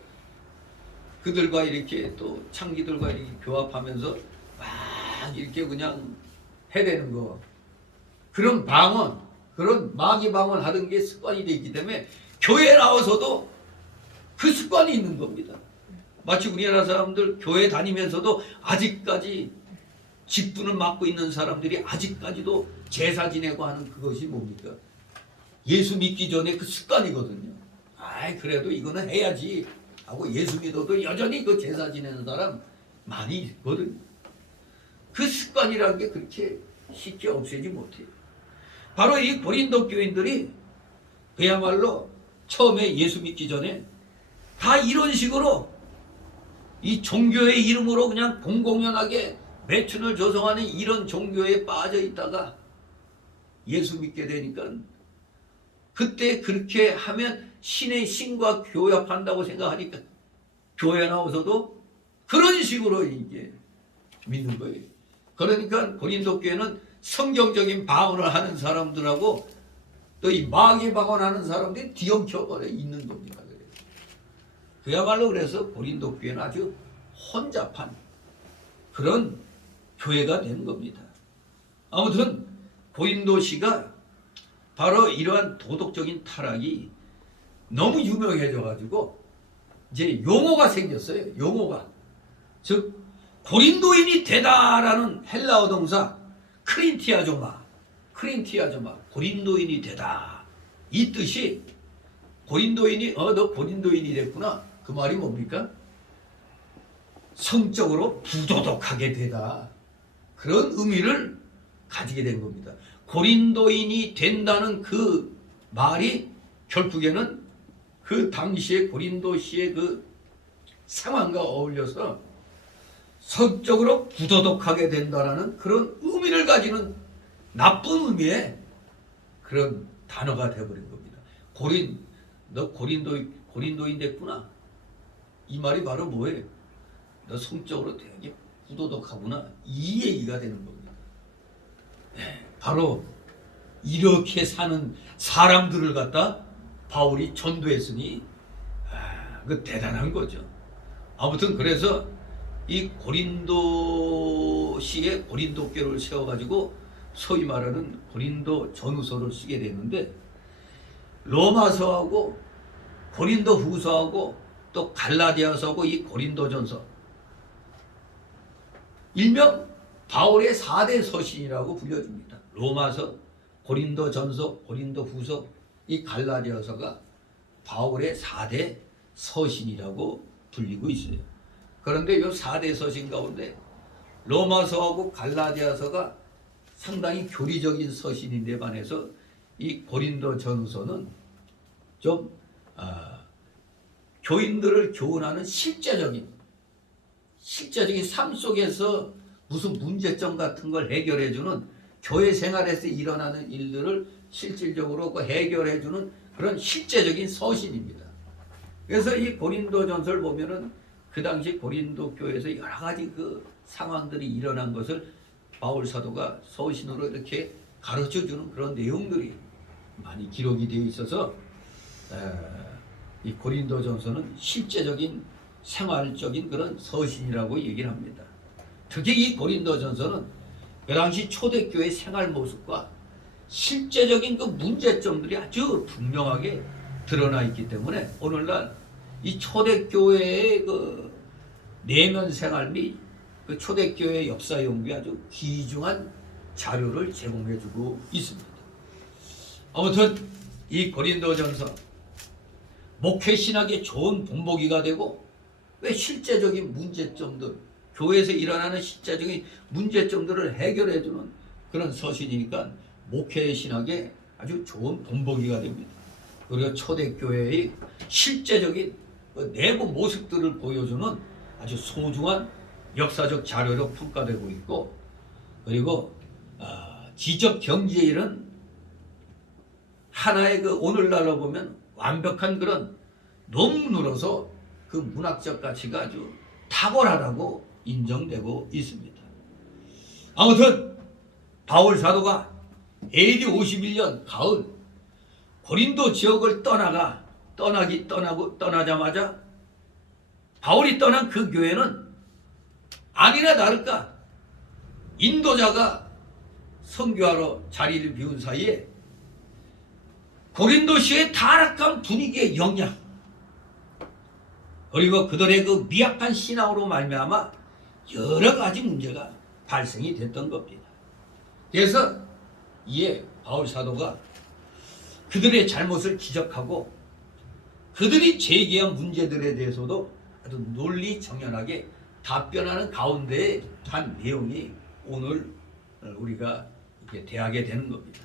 그들과 이렇게 또 창기들과 이렇게 교합하면서 막 이렇게 그냥 해대는 거. 그런 방언, 그런 마귀 방언 하던 게 습관이 되어 있기 때문에 교회에 나와서도 그 습관이 있는 겁니다. 마치 우리나라 사람들 교회 다니면서도 아직까지 직분을 맡고 있는 사람들이 아직까지도 제사 지내고 하는 그것이 뭡니까? 예수 믿기 전에 그 습관이거든요. 아이 그래도 이거는 해야지 하고 예수 믿어도 여전히 그 제사 지내는 사람 많이 있거든요. 그 습관이라는 게 그렇게 쉽게 없애지 못해요. 바로 이 고린도 교인들이 그야말로 처음에 예수 믿기 전에 다 이런 식으로 이 종교의 이름으로 그냥 공공연하게 매춘을 조성하는 이런 종교에 빠져 있다가 예수 믿게 되니까 그때 그렇게 하면 신의 신과 교합한다고 생각하니까 교회 나와서도 그런 식으로 이제 믿는 거예요. 그러니까 고린도 교회는 성경적인 방언을 하는 사람들하고 또 이 마귀 방언하는 사람들이 뒤엉켜버려 있는 겁니다. 그야말로 그래서 고린도 교회는 아주 혼잡한 그런 교회가 된 겁니다. 아무튼 고린도시가 바로 이러한 도덕적인 타락이 너무 유명해져 가지고 이제 용어가 생겼어요. 용어가. 즉 고린도인이 되다라는 헬라어 동사 크린티아조마, 고린도인이 되다. 이 뜻이 고린도인이 너 고린도인이 됐구나. 그 말이 뭡니까? 성적으로 부도덕하게 되다. 그런 의미를 가지게 된 겁니다. 고린도인이 된다는 그 말이 결국에는 그 당시의 고린도시의 그 상황과 어울려서 성적으로 부도덕하게 된다라는 그런 의미를 가지는 나쁜 의미의 그런 단어가 되어버린 겁니다. 너 고린도인 됐구나. 이 말이 바로 뭐예요? 너 성적으로 되게 부도덕하구나. 이 얘기가 되는 겁니다. 네, 바로 이렇게 사는 사람들을 갖다 바울이 전도했으니 그 대단한 거죠. 아무튼 그래서 이 고린도시에 고린도교를 세워가지고 소위 말하는 고린도 전후서를 쓰게 됐는데 로마서하고 고린도 후서하고 또 갈라디아서하고 이 고린도전서 일명 바울의 4대 서신이라고 불려집니다. 로마서, 고린도전서, 고린도 후서, 이 갈라디아서가 바울의 4대 서신이라고 불리고 있어요. 그런데 이 4대 서신 가운데 로마서하고 갈라디아서가 상당히 교리적인 서신인데 반해서 이 고린도전서는 좀 실제적인 삶 속에서 무슨 문제점 같은 걸 해결해주는 교회 생활에서 일어나는 일들을 실질적으로 해결해주는 그런 실제적인 서신입니다. 그래서 이 고린도전서를 보면은 그 당시 고린도 교회에서 여러 가지 그 상황들이 일어난 것을 바울 사도가 서신으로 이렇게 가르쳐주는 그런 내용들이 많이 기록이 되어 있어서 이 고린도전서는 실제적인 생활적인 그런 서신이라고 얘기를 합니다. 특히 이 고린도전서는 그 당시 초대교회 생활 모습과 실제적인 그 문제점들이 아주 분명하게 드러나 있기 때문에 오늘날 이 초대교회의 그 내면 생활 및 그 초대교회 역사 연구에 아주 귀중한 자료를 제공해주고 있습니다. 아무튼 이 고린도전서 목회 신학의 좋은 본보기가 되고 왜 실제적인 문제점들, 교회에서 일어나는 실제적인 문제점들을 해결해주는 그런 서신이니까 목회 신학의 아주 좋은 본보기가 됩니다. 그리고 초대교회의 실제적인 그 내부 모습들을 보여주는 아주 소중한 역사적 자료로 평가되고 있고, 그리고 지적 경제일은 하나의 그 오늘날로 보면 완벽한 그런 논문으로서 그 문학적 가치가 아주 탁월하다고 인정되고 있습니다. 아무튼 바울 사도가 AD 51년 가을 고린도 지역을 떠나자마자 바울이 떠난 그 교회는 아니나 다를까 인도자가 선교하러 자리를 비운 사이에 고린도시의 타락한 분위기의 영향, 그리고 그들의 그 미약한 신앙으로 말미암아 여러 가지 문제가 발생이 됐던 겁니다. 그래서 이에 바울 사도가 그들의 잘못을 지적하고 그들이 제기한 문제들에 대해서도 아주 논리정연하게 답변하는 가운데 한 내용이 오늘 우리가 이렇게 대하게 되는 겁니다.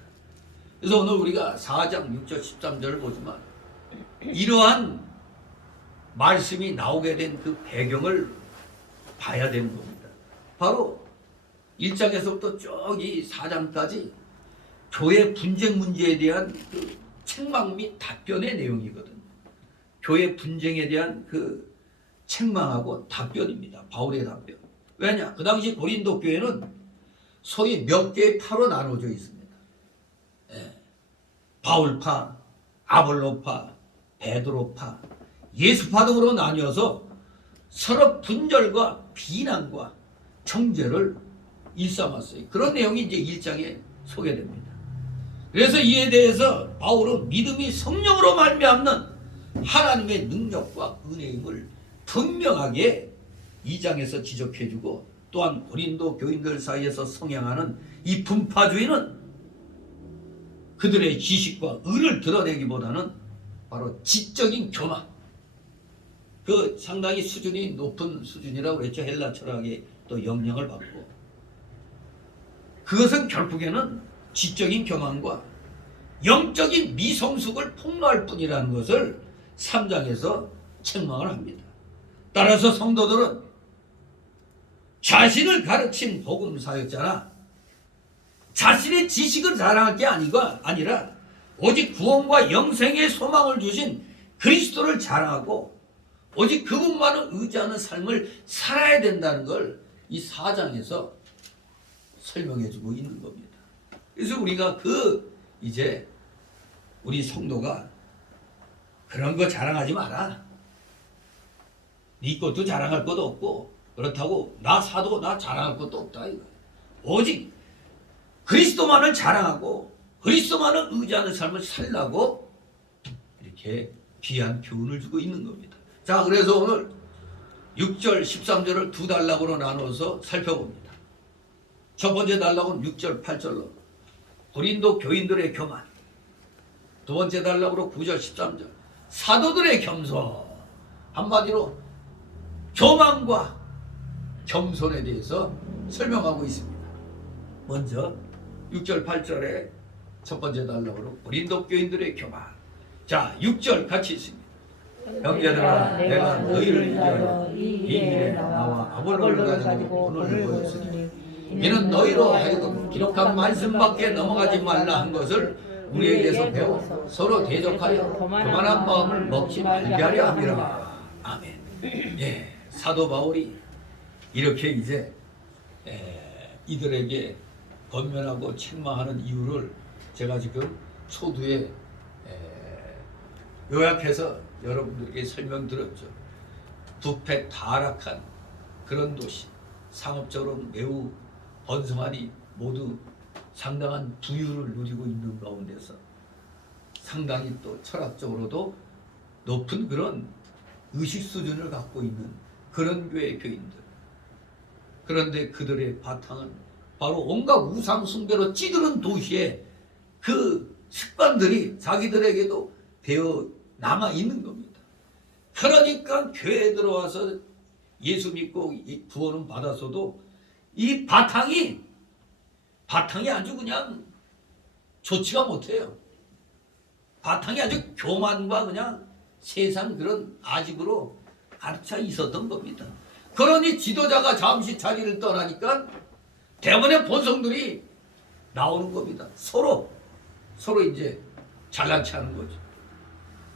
그래서 오늘 우리가 4장 6절 13절을 보지만 이러한 말씀이 나오게 된 그 배경을 봐야 되는 겁니다. 바로 1장에서부터 쭉 이 4장까지 교회 분쟁 문제에 대한 그 책망 및 답변의 내용이거든요. 교회 분쟁에 대한 그 책망하고 답변입니다. 바울의 답변. 왜냐? 그 당시 고린도 교회는 소위 몇 개의 파로 나눠져 있습니다. 바울파, 아볼로파, 베드로파, 예수파 등으로 나뉘어서 서로 분절과 비난과 정죄를 일삼았어요. 그런 내용이 이제 1장에 소개됩니다. 그래서 이에 대해서 바울은 믿음이 성령으로 말미암는 하나님의 능력과 은혜임을 분명하게 2장에서 지적해주고, 또한 고린도 교인들 사이에서 성행하는 이 분파주의는 그들의 지식과 의를 드러내기보다는 바로 지적인 교만, 그 상당히 수준이 높은 수준이라고 그랬죠. 헬라 철학의 또 영향을 받고, 그것은 결국에는 지적인 교만과 영적인 미성숙을 폭로할 뿐이라는 것을 3장에서 책망을 합니다. 따라서 성도들은 자신을 가르친 복음 사역자나 자신의 지식을 자랑할 게 아니라 오직 구원과 영생의 소망을 주신 그리스도를 자랑하고 오직 그분만을 의지하는 삶을 살아야 된다는 걸 이 4장에서 설명해주고 있는 겁니다. 그래서 우리가 이제 우리 성도가 그런 거 자랑하지 마라. 네 것도 자랑할 것도 없고, 그렇다고 나 사도 나 자랑할 것도 없다 이거. 오직 그리스도만을 자랑하고 그리스도만을 의지하는 삶을 살라고 이렇게 귀한 교훈을 주고 있는 겁니다. 자, 그래서 오늘 6절 13절을 두 단락으로 나눠서 살펴봅니다. 첫 번째 단락은 6절 8절로 고린도 교인들의 교만, 두 번째 단락으로 9절 13절 사도들의 겸손, 한마디로 교만과 겸손에 대해서 설명하고 있습니다. 먼저 6절 8절의 첫 번째 단락으로 고린도 교인들의 교만. 자, 6절 같이 있습니다. 형제들아 내가 너희를 위하여 이 일에 나와 아볼로를 가지고 본을 보였으니 이는 너희로 하여금 기록한 말씀밖에 넘어가지 말라 한 것을 우리에게서 배워 서로 대적하여 교만한 마음을 먹지 말게 하려 함이라. 아멘. 예, 사도 바울이 이렇게 이제 이들에게 권면하고 책망하는 이유를 제가 지금 초두에 요약해서 여러분들에게 설명드렸죠. 부패 타락한 그런 도시, 상업적으로 매우 번성하니 모두 상당한 부유를 누리고 있는 가운데서 상당히 또 철학적으로도 높은 그런 의식 수준을 갖고 있는 그런 교회 교인들. 그런데 그들의 바탕은 바로 온갖 우상 숭배로 찌드는 도시의 그 습관들이 자기들에게도 되어 남아 있는 겁니다. 그러니까 교회에 들어와서 예수 믿고 구원은 받았어도 이 바탕이 아주 그냥 좋지가 못해요. 바탕이 아주 교만과 그냥 세상 그런 아집으로 가득 차 있었던 겁니다. 그러니 지도자가 잠시 자리를 떠나니까 대부분의 본성들이 나오는 겁니다. 서로 이제 잘난 체 하는 거죠.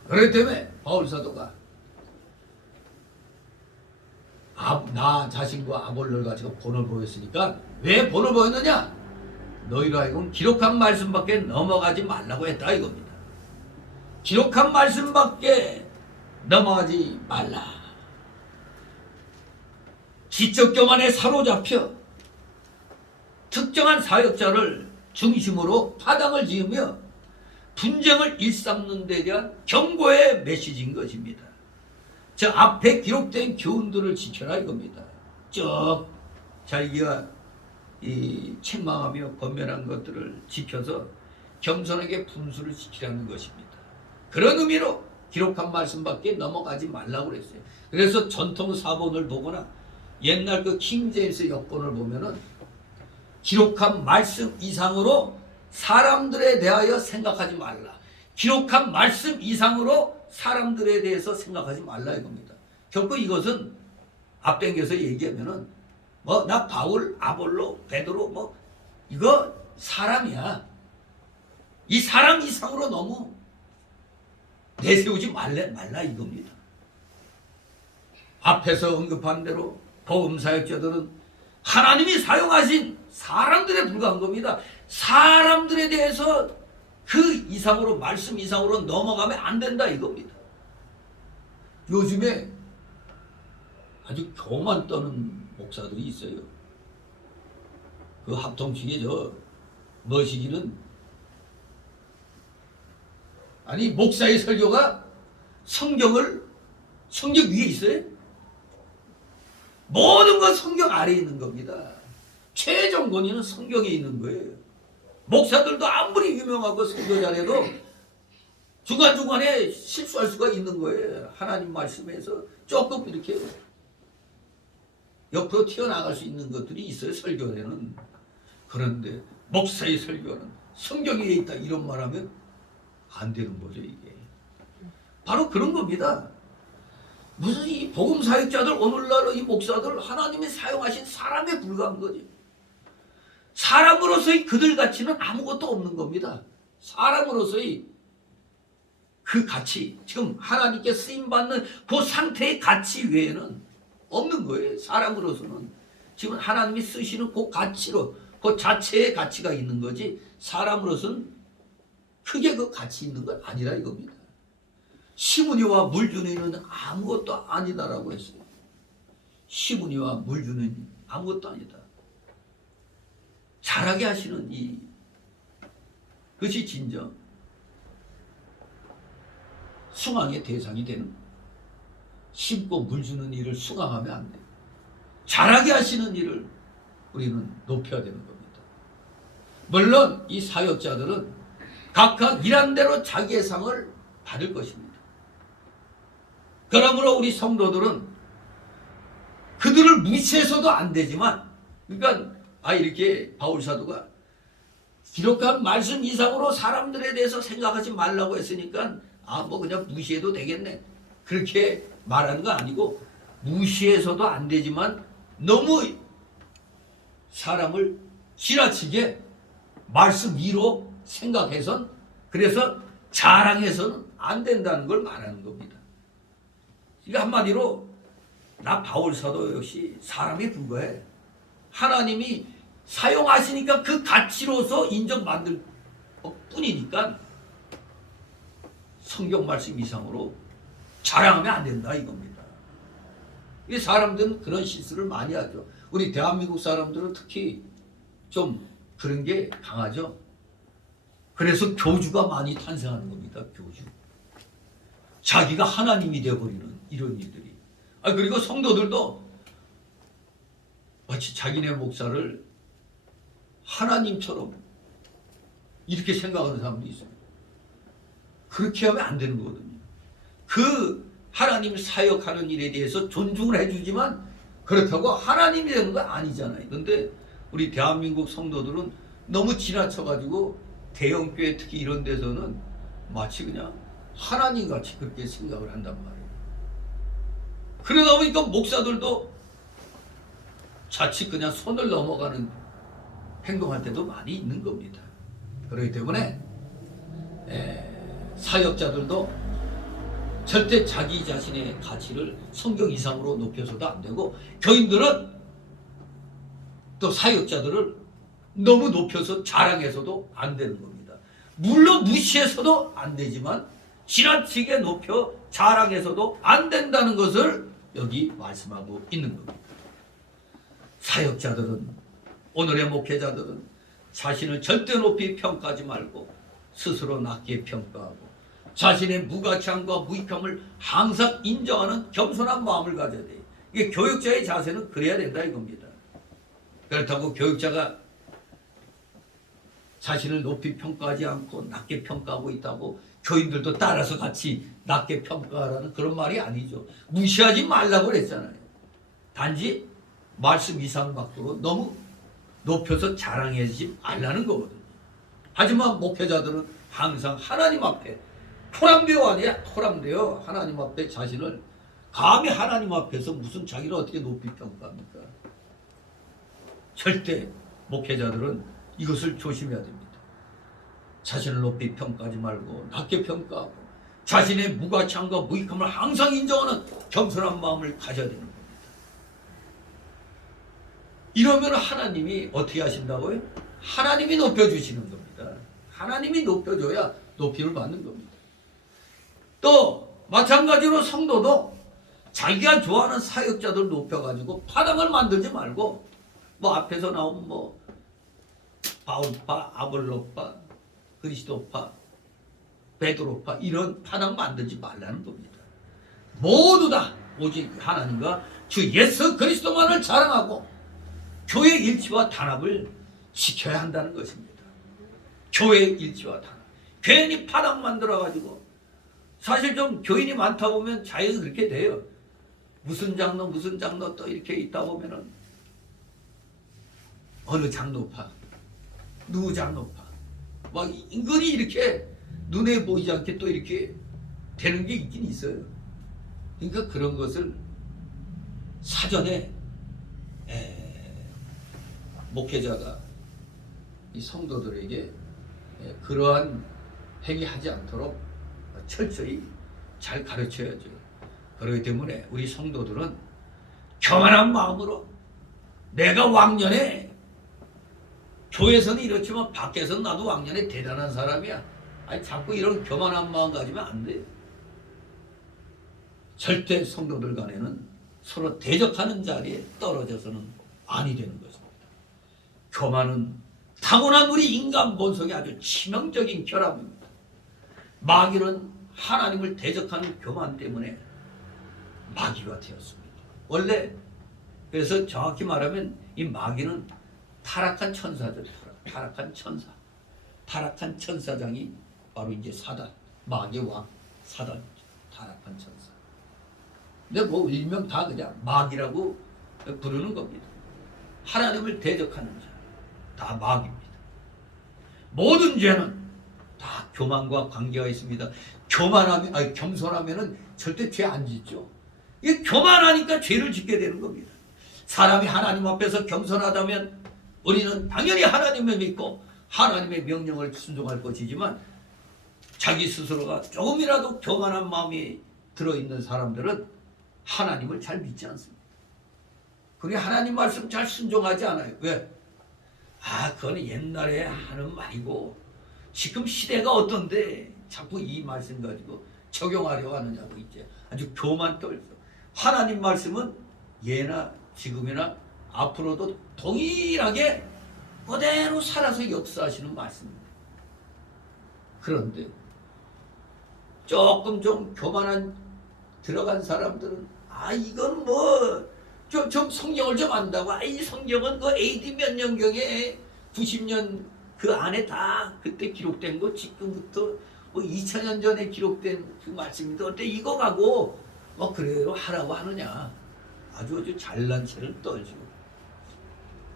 그렇기 때문에 바울 사도가 나 자신과 아볼로를 가지고 본을 보였으니까 왜 본을 보였느냐? 너희로 하여금 기록한 말씀밖에 넘어가지 말라고 했다 이겁니다. 기록한 말씀밖에 넘어가지 말라. 지적 교만에 사로잡혀 특정한 사역자를 중심으로 파당을 지으며 분쟁을 일삼는 데 대한 경고의 메시지인 것입니다. 저 앞에 기록된 교훈들을 지켜라 이겁니다. 쭉 자기가 이 책망하며 권면한 것들을 지켜서 겸손하게 분수를 지키라는 것입니다. 그런 의미로 기록한 말씀밖에 넘어가지 말라고 그랬어요. 그래서 전통 사본을 보거나 옛날 그 킹제임스 역본을 보면은 기록한 말씀 이상으로 사람들에 대하여 생각하지 말라. 기록한 말씀 이상으로 사람들에 대해서 생각하지 말라 이겁니다. 결국 이것은 앞당겨서 얘기하면은 뭐 나 바울, 아볼로, 베드로 뭐 이거 사람이야. 이 사람 이상으로 너무 내세우지 말라 이겁니다. 앞에서 언급한 대로 복음 사역자들은 하나님이 사용하신 사람들에 불과한 겁니다. 사람들에 대해서 그 이상으로 말씀 이상으로 넘어가면 안 된다 이겁니다. 요즘에 아주 교만 떠는 목사들이 있어요. 그 합동식에 저 머시기는 아니 목사의 설교가 성경 위에 있어요? 모든 건 성경 아래에 있는 겁니다. 최종 권위는 성경에 있는 거예요. 목사들도 아무리 유명하고 설교 잘해도 중간중간에 실수할 수가 있는 거예요. 하나님 말씀에서 조금 이렇게 옆으로 튀어나갈 수 있는 것들이 있어요. 설교에는. 그런데 목사의 설교는 성경 위에 있다 이런 말하면 안 되는 거죠. 이게 바로 그런 겁니다. 무슨 이 복음 사역자들 오늘날 이 목사들 하나님이 사용하신 사람에 불과한 거지. 사람으로서의 그들 가치는 아무것도 없는 겁니다. 사람으로서의 그 가치, 지금 하나님께 쓰임받는 그 상태의 가치 외에는 없는 거예요. 사람으로서는 지금 하나님이 쓰시는 그 가치로 그 자체의 가치가 있는 거지 사람으로서는 크게 그 가치 있는 건 아니라 이겁니다. 시므니와 물 주는 이는 아무것도 아니다라고 했어요. 시므니와 물 주는 아무것도 아니다. 잘하게 하시는 그것이 진정 숭앙의 대상이 되는 심고 물 주는 일을 숭앙하면 안 돼요. 잘하게 하시는 일을 우리는 높여야 되는 겁니다. 물론 이 사역자들은 각각 일한 대로 자기의 상을 받을 것입니다. 그러므로 우리 성도들은 그들을 무시해서도 안 되지만 그러니까 이렇게 바울 사도가 기록한 말씀 이상으로 사람들에 대해서 생각하지 말라고 했으니까 뭐 그냥 무시해도 되겠네. 그렇게 말하는 거 아니고 무시해서도 안 되지만 너무 사람을 지나치게 말씀 위로 생각해선 그래서 자랑해서는 안 된다는 걸 말하는 겁니다. 그러니까 한마디로 나 바울 사도 역시 사람에 불과해. 하나님이 사용하시니까 그 가치로서 인정받을 뿐이니까 성경 말씀 이상으로 자랑하면 안 된다 이겁니다. 이 사람들은 그런 실수를 많이 하죠. 우리 대한민국 사람들은 특히 좀 그런 게 강하죠. 그래서 교주가 많이 탄생하는 겁니다. 교주. 자기가 하나님이 되어버리는 이런 일들이. 그리고 성도들도 마치 자기네 목사를 하나님처럼 이렇게 생각하는 사람도 있어요. 그렇게 하면 안 되는 거거든요. 그 하나님 사역하는 일에 대해서 존중을 해주지만 그렇다고 하나님이 되는 건 아니잖아요. 그런데 우리 대한민국 성도들은 너무 지나쳐가지고 대형교회 특히 이런 데서는 마치 그냥 하나님같이 그렇게 생각을 한단 말이에요. 그러다 보니까 목사들도 자칫 그냥 손을 넘어가는 행동할 때도 많이 있는 겁니다. 그렇기 때문에 사역자들도 절대 자기 자신의 가치를 성경 이상으로 높여서도 안 되고 교인들은 또 사역자들을 너무 높여서 자랑해서도 안 되는 겁니다. 물론 무시해서도 안 되지만 지나치게 높여 자랑해서도 안 된다는 것을 여기 말씀하고 있는 겁니다. 사역자들은 오늘의 목회자들은 자신을 절대 높이 평가하지 말고 스스로 낮게 평가하고 자신의 무가치함과 무익함을 항상 인정하는 겸손한 마음을 가져야 돼요. 이게 교육자의 자세는 그래야 된다 이겁니다. 그렇다고 교육자가 자신을 높이 평가하지 않고 낮게 평가하고 있다고 교인들도 따라서 같이 낮게 평가하라는 그런 말이 아니죠. 무시하지 말라고 그랬잖아요. 단지 말씀 이상 밖으로 너무 높여서 자랑하지 말라는 거거든요. 하지만 목회자들은 항상 하나님 앞에 토람되어 아니야 토람되어 하나님 앞에 자신을 감히 하나님 앞에서 무슨 자기를 어떻게 높이 평가합니까? 절대 목회자들은 이것을 조심해야 됩니다. 자신을 높이 평가하지 말고 낮게 평가하고 자신의 무가치함과 무익함을 항상 인정하는 겸손한 마음을 가져야 되는 겁니다. 이러면 하나님이 어떻게 하신다고요? 하나님이 높여주시는 겁니다. 하나님이 높여줘야 높임을 받는 겁니다. 또 마찬가지로 성도도 자기가 좋아하는 사역자들 높여가지고 파당을 만들지 말고 뭐 앞에서 나온 뭐 바울파, 아볼로파, 그리스도파, 베드로파 이런 파당 만들지 말라는 겁니다. 모두 다 오직 하나님과 주 예수 그리스도만을 자랑하고 교회 일치와 단합을 지켜야 한다는 것입니다. 교회 일치와 단합. 괜히 파당 만들어가지고 사실 좀 교인이 많다 보면 자연히 그렇게 돼요. 무슨 장로 또 이렇게 있다 보면은 어느 장로파, 누구 장로파 막 은근히 이렇게 눈에 보이지 않게 또 이렇게 되는 게 있긴 있어요. 그러니까 그런 것을 사전에 목회자가 이 성도들에게 그러한 행위하지 않도록 철저히 잘 가르쳐야죠. 그렇기 때문에 우리 성도들은 교만한 마음으로 내가 왕년에 교회에서는 이렇지만 밖에서는 나도 왕년에 대단한 사람이야. 아니 자꾸 이런 교만한 마음 가지면 안 돼요. 절대 성도들 간에는 서로 대적하는 자리에 떨어져서는 아니 되는 것입니다. 교만은 타고난 우리 인간 본성의 아주 치명적인 결함입니다. 마귀는 하나님을 대적하는 교만 때문에 마귀가 되었습니다. 원래 그래서 정확히 말하면 이 마귀는 타락한 천사죠. 타락한 천사. 타락한 천사장이 바로 이제 사단, 마귀의 왕 사단이죠. 타락한 천사. 근데 뭐 일명 다 그냥 마귀라고 부르는 겁니다. 하나님을 대적하는 자, 다 마귀입니다. 모든 죄는 다 교만과 관계가 있습니다. 겸손하면은 절대 죄 안 짓죠. 이게 교만하니까 죄를 짓게 되는 겁니다. 사람이 하나님 앞에서 겸손하다면 우리는 당연히 하나님을 믿고 하나님의 명령을 순종할 것이지만 자기 스스로가 조금이라도 교만한 마음이 들어있는 사람들은 하나님을 잘 믿지 않습니다. 그게 하나님 말씀 잘 순종하지 않아요. 왜? 그건 옛날에 하는 말이고 지금 시대가 어떤데 자꾸 이 말씀 가지고 적용하려고 하느냐고 이제 아주 교만 떨죠. 하나님 말씀은 예나 지금이나 앞으로도 동일하게 그대로 살아서 역사하시는 말씀입니다. 그런데 조금 좀 교만한 들어간 사람들은 이건 좀 성경을 좀 안다고 이 성경은 그 AD 몇 년경에 90년 그 안에 다 그때 기록된 거 지금부터 2000년 전에 기록된 그 말씀인데 어때 이거 가고 그래요 하라고 하느냐. 아주 잘난 체를 떨죠.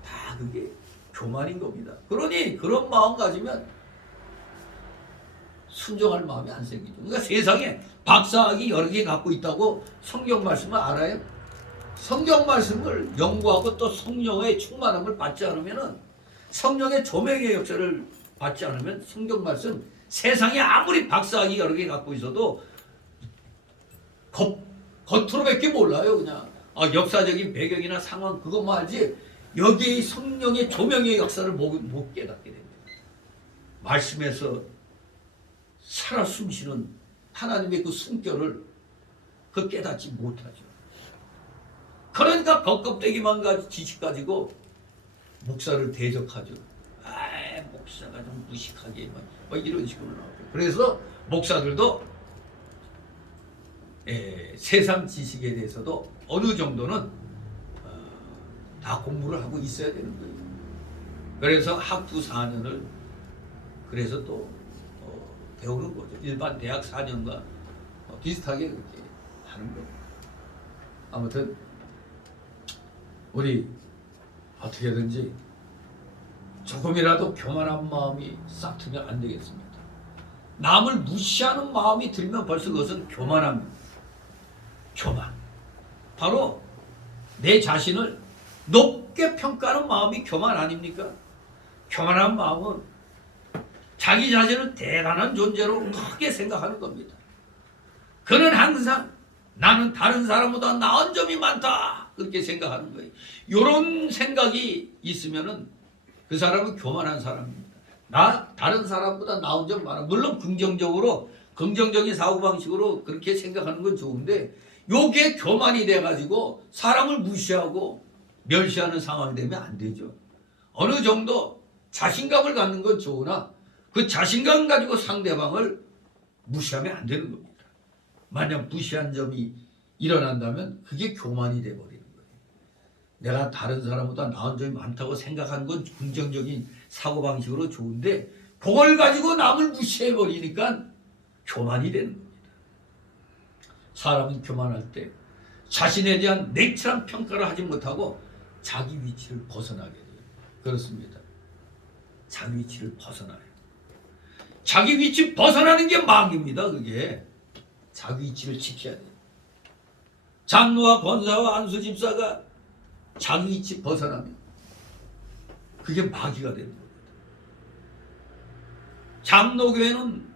다 그게 교만인 겁니다. 그러니 그런 마음 가지면 순종할 마음이 안 생기죠. 그러니까 세상에 박사학위 여러 개 갖고 있다고 성경 말씀을 알아요? 성경 말씀을 연구하고 또 성령의 충만함을 받지 않으면은 성령의 조명의 역사를 받지 않으면 성경 말씀 세상에 아무리 박사학위 여러 개 갖고 있어도 겉으로밖에 몰라요. 그냥 역사적인 배경이나 상황 그것만 알지 여기에 성령의 조명의 역사를 못 깨닫게 됩니다. 말씀에서 살아 숨쉬는 하나님의 그 숨결을 깨닫지 못하죠. 그러니까 겉껍데기만 가지고 지식 가지고 목사를 대적하죠. 목사가 좀 무식하게 이런 식으로 나오죠. 그래서 목사들도 세상 지식에 대해서도 어느 정도는 다 공부를 하고 있어야 되는 거예요. 그래서 학부 4년을 그래서 또 배우는 거죠. 일반 대학 4년과 비슷하게 그렇게 하는 거예요. 아무튼 우리 어떻게든지 조금이라도 교만한 마음이 싹 트면 안 되겠습니다. 남을 무시하는 마음이 들면 벌써 그것은 교만합니다. 교만. 바로 내 자신을 높게 평가하는 마음이 교만 아닙니까? 교만한 마음은 자기 자신을 대단한 존재로 크게 생각하는 겁니다. 그는 항상 나는 다른 사람보다 나은 점이 많다 그렇게 생각하는 거예요. 이런 생각이 있으면은 그 사람은 교만한 사람입니다. 다른 사람보다 나은 점 많아. 물론 긍정적인 사고방식으로 그렇게 생각하는 건 좋은데 요게 교만이 돼가지고 사람을 무시하고 멸시하는 상황이 되면 안 되죠. 어느 정도 자신감을 갖는 건 좋으나 그 자신감 가지고 상대방을 무시하면 안 되는 겁니다. 만약 무시한 점이 일어난다면 그게 교만이 돼버리는 거예요. 내가 다른 사람보다 나은 점이 많다고 생각하는 건 긍정적인 사고방식으로 좋은데 그걸 가지고 남을 무시해버리니까 교만이 되는 겁니다. 사람은 교만할 때 자신에 대한 냉철한 평가를 하지 못하고 자기 위치를 벗어나게 돼요. 그렇습니다. 자기 위치를 벗어나요. 자기 위치 벗어나는 게 마귀입니다. 그게 자기 위치를 지켜야 돼요. 장로와 권사와 안수 집사가 자기 위치 벗어나면 그게 마귀가 되는 겁니다. 장로교회는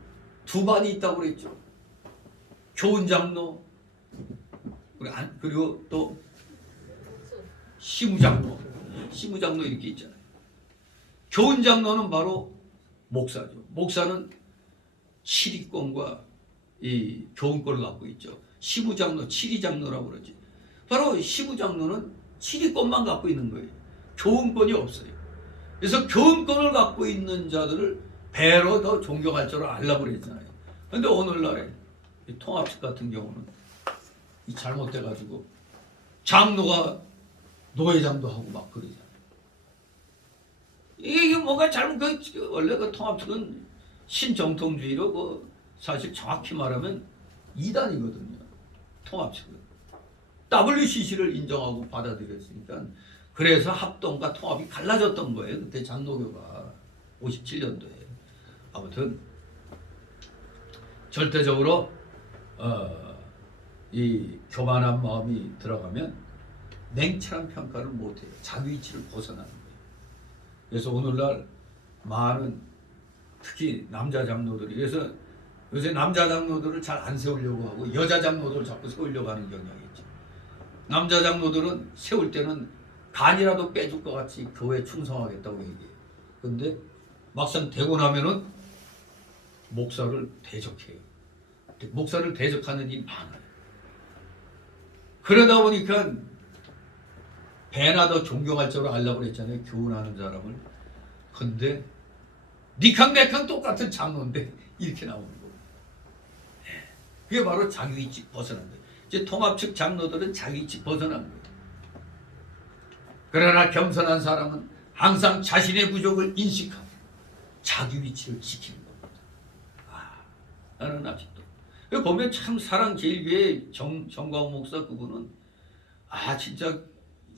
두 반이 있다고 그랬죠. 교훈 장로 그리고 또 시무장로 이렇게 있잖아요. 교훈 장로는 바로 목사죠. 목사는 치리권과 이 교훈권을 갖고 있죠. 시무장로, 치리장로라고 그러지. 바로 시무장로는 치리권만 갖고 있는 거예요. 교훈권이 없어요. 그래서 교훈권을 갖고 있는 자들을 배로 더 존경할 줄 알라고 그랬잖아요. 그런데 오늘날에 통합식 같은 경우는 잘못돼가지고 장로가 노회장도 하고 막 그러잖아요. 이게 뭐가 잘못, 원래 그 통합식은 신정통주의로 사실 정확히 말하면 이단이거든요. 통합식은. WCC를 인정하고 받아들였으니까 그래서 합동과 통합이 갈라졌던 거예요. 그때 장로교가 57년도에. 아무튼 절대적으로 이 교만한 마음이 들어가면 냉철한 평가를 못해요. 자기 위치를 벗어나는 거예요. 그래서 오늘날 많은 특히 남자 장로들이, 그래서 요새 남자 장로들을 잘 안 세우려고 하고 여자 장로들을 자꾸 세우려고 하는 경향이 있죠. 남자 장로들은 세울 때는 간이라도 빼줄 것 같이 교회에 충성하겠다고 얘기해요. 근데 막상 되고 나면은 목사를 대적해요. 목사를 대적하는 일이 많아요. 그러다 보니까 배나 더 존경할 줄 알라고 그랬잖아요. 교훈하는 사람을. 근데 니캉내캉 똑같은 장로인데 이렇게 나오는 거예요. 그게 바로 자기 위치 벗어난 거예요. 이제 통합 측 장로들은 자기 위치 벗어난 거예요. 그러나 겸손한 사람은 항상 자신의 부족을 인식하고 자기 위치를 지키는 겁니다. 나는 아직도 보면 참 사랑제일교회 정광훈 목사 그분은 진짜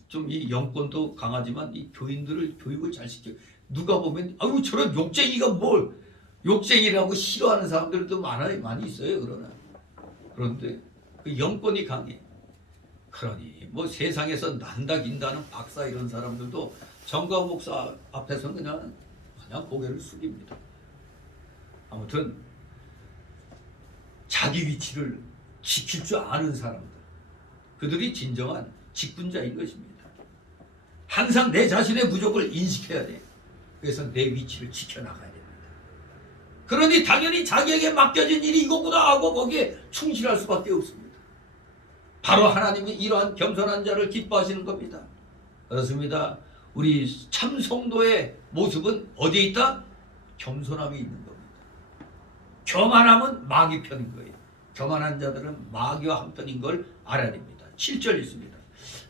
좀 이 영권도 강하지만 이 교인들을 교육을 잘 시켜. 누가 보면 아유 저런 욕쟁이가 뭘 욕쟁이라고 싫어하는 사람들도 많이 있어요. 그런데 그 영권이 강해. 그러니 뭐 세상에서 난다 긴다는 박사 이런 사람들도 정광훈 목사 앞에서는 그냥 고개를 숙입니다. 아무튼 자기 위치를 지킬 줄 아는 사람들, 그들이 진정한 직분자인 것입니다. 항상 내 자신의 부족을 인식해야 돼요. 그래서 내 위치를 지켜나가야 됩니다. 그러니 당연히 자기에게 맡겨진 일이 이거구나 하고 거기에 충실할 수밖에 없습니다. 바로 하나님이 이러한 겸손한 자를 기뻐하시는 겁니다. 그렇습니다. 우리 참 성도의 모습은 어디에 있다? 겸손함이 있는 겁니다. 교만함은 마귀 편인 거예요. 교만한 자들은 마귀와 한편인 걸 알아야 됩니다. 7절 있습니다.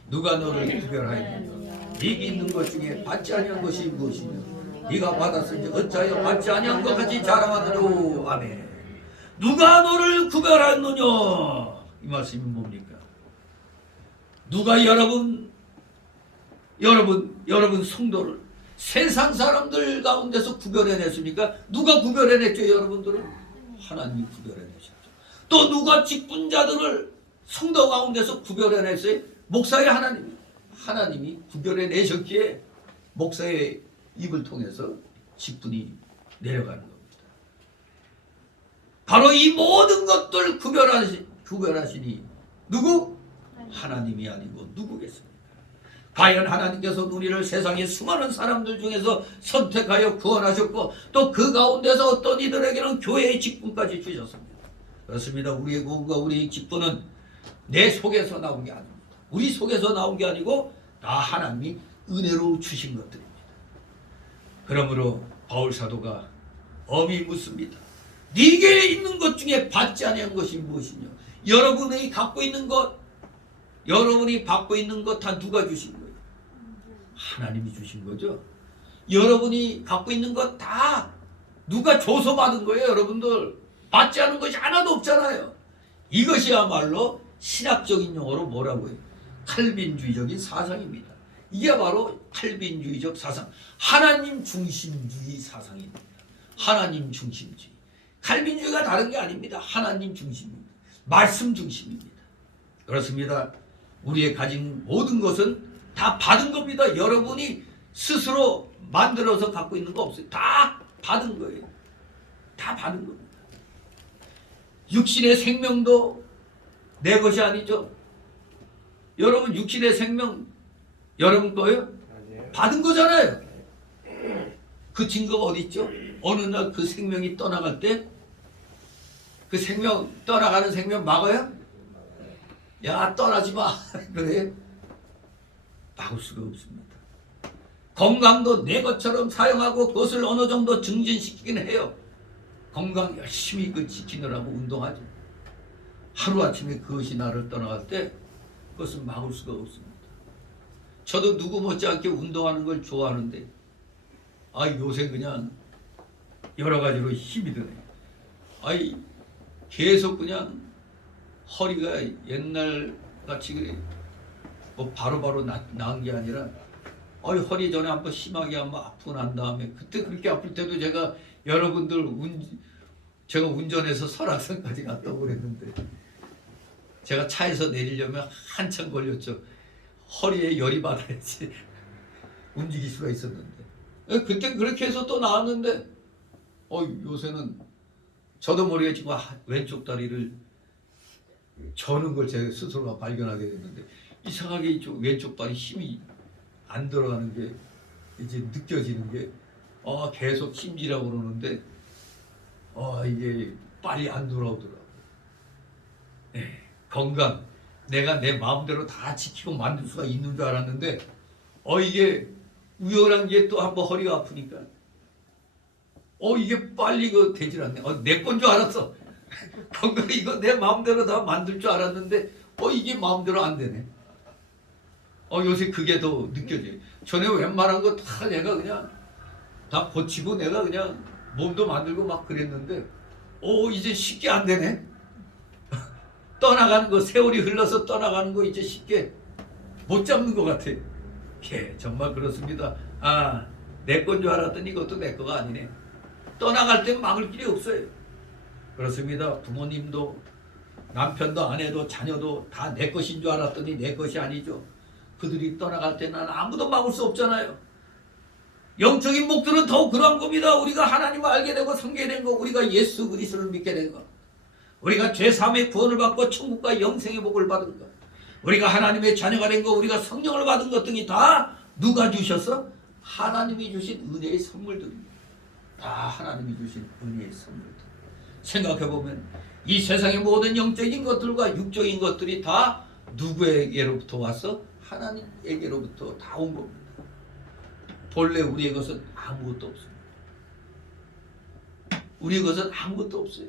누가 너를 구별하였느냐? 네게 있는 것 중에 받지 아니한 것이 무엇이냐? 네가 받았은지 어찌하여 받지 아니한 것 같이 자랑하느뇨? 아멘. 누가 너를 구별하였느냐? 이 말씀이 뭡니까? 누가 여러분 성도를 세상 사람들 가운데서 구별해냈습니까? 누가 구별해냈죠? 여러분들은 하나님이 구별해내셨죠. 또 누가 직분자들을 성도 가운데서 구별해냈어요? 목사의 하나님이 구별해내셨기에 목사의 입을 통해서 직분이 내려가는 겁니다. 바로 이 모든 것들 구별하시니 누구? 하나님이 아니고 누구겠습니까? 과연 하나님께서 우리를 세상의 수많은 사람들 중에서 선택하여 구원하셨고 또 그 가운데서 어떤 이들에게는 교회의 직분까지 주셨습니다. 그렇습니다. 우리의 구원과 우리의 직분은 내 속에서 나온 게 아닙니다. 우리 속에서 나온 게 아니고 다 하나님이 은혜로 주신 것들입니다. 그러므로 바울 사도가 엄히 묻습니다. 네게 있는 것 중에 받지 아니한 것이 무엇이냐? 여러분이 갖고 있는 것, 여러분이 받고 있는 것 다 누가 주신 거예요? 하나님이 주신 거죠. 여러분이 갖고 있는 것 다 누가 줘서 받은 거예요. 여러분들 받지 않은 것이 하나도 없잖아요. 이것이야말로 신학적인 용어로 뭐라고 해요? 칼빈주의적인 사상입니다. 이게 바로 칼빈주의적 사상, 하나님 중심주의 사상입니다. 하나님 중심주의. 칼빈주의가 다른 게 아닙니다. 하나님 중심입니다. 말씀 중심입니다. 그렇습니다. 우리의 가진 모든 것은 다 받은 겁니다. 여러분이 스스로 만들어서 갖고 있는 거 없어요. 다 받은 거예요. 다 받은 겁니다. 육신의 생명도 내 것이 아니죠. 여러분 육신의 생명 여러분 거예요? 받은 거잖아요. 그 증거가 어디 있죠? 어느 날 그 생명이 떠나갈 때 그 생명 떠나가는 생명 막아요? 야 떠나지 마. 그래? 막을 수가 없습니다. 건강도 내 것처럼 사용하고 그것을 어느 정도 증진시키긴 해요. 건강 열심히 지키느라고 운동하죠. 하루아침에 그것이 나를 떠나갈 때 그것은 막을 수가 없습니다. 저도 누구 못지않게 운동하는 걸 좋아하는데 요새 그냥 여러 가지로 힘이 드네. 계속 그냥 허리가 옛날 같이 뭐 바로바로 나은 게 아니라 허리 전에 한번 심하게 한번 아프고 난 다음에 그때 그렇게 아플 때도 제가 여러분들 제가 운전해서 설악산까지 갔다고 그랬는데 제가 차에서 내리려면 한참 걸렸죠. 허리에 열이 받아야지 움직일 수가 있었는데. 그때 그렇게 해서 또 나왔는데 요새는 저도 모르게 지금 왼쪽 다리를 저는 걸 제 스스로가 발견하게 됐는데 이상하게 이쪽 왼쪽 다리 힘이 안 들어가는 게 이제 느껴지는 게 계속 힘지라고 그러는데 이게 빨리 안 돌아오더라고요. 건강 내가 내 마음대로 다 지키고 만들 수가 있는 줄 알았는데 이게 우연한 게 또 한번 허리가 아프니까 이게 빨리 되질 않네. 내 건 줄 알았어. 건강 이거 내 마음대로 다 만들 줄 알았는데 이게 마음대로 안 되네. 요새 그게 더 느껴져요. 전에 웬만한 거 다 내가 그냥 다 고치고 내가 그냥 몸도 만들고 막 그랬는데 이제 쉽게 안 되네. 떠나가는 거, 세월이 흘러서 떠나가는 거 이제 쉽게 못 잡는 것 같아. 정말 그렇습니다. 내 건 줄 알았더니 이것도 내 거가 아니네. 떠나갈 땐 막을 길이 없어요. 그렇습니다. 부모님도 남편도 아내도 자녀도 다 내 것인 줄 알았더니 내 것이 아니죠. 그들이 떠나갈 때는 아무도 막을 수 없잖아요. 영적인 목들은 더욱 그러한 겁니다. 우리가 하나님을 알게 되고 섬기게 된 거, 우리가 예수 그리스도를 믿게 된 거, 우리가 죄사함의 구원을 받고 천국과 영생의 복을 받은 것, 우리가 하나님의 자녀가 된 것, 우리가 성령을 받은 것 등이 다 누가 주셨어? 하나님이 주신 은혜의 선물들입니다. 다 하나님이 주신 은혜의 선물들. 생각해보면 이 세상의 모든 영적인 것들과 육적인 것들이 다 누구에게로부터 왔어? 하나님에게로부터 다 온 겁니다. 본래 우리의 것은 아무것도 없습니다. 우리의 것은 아무것도 없어요.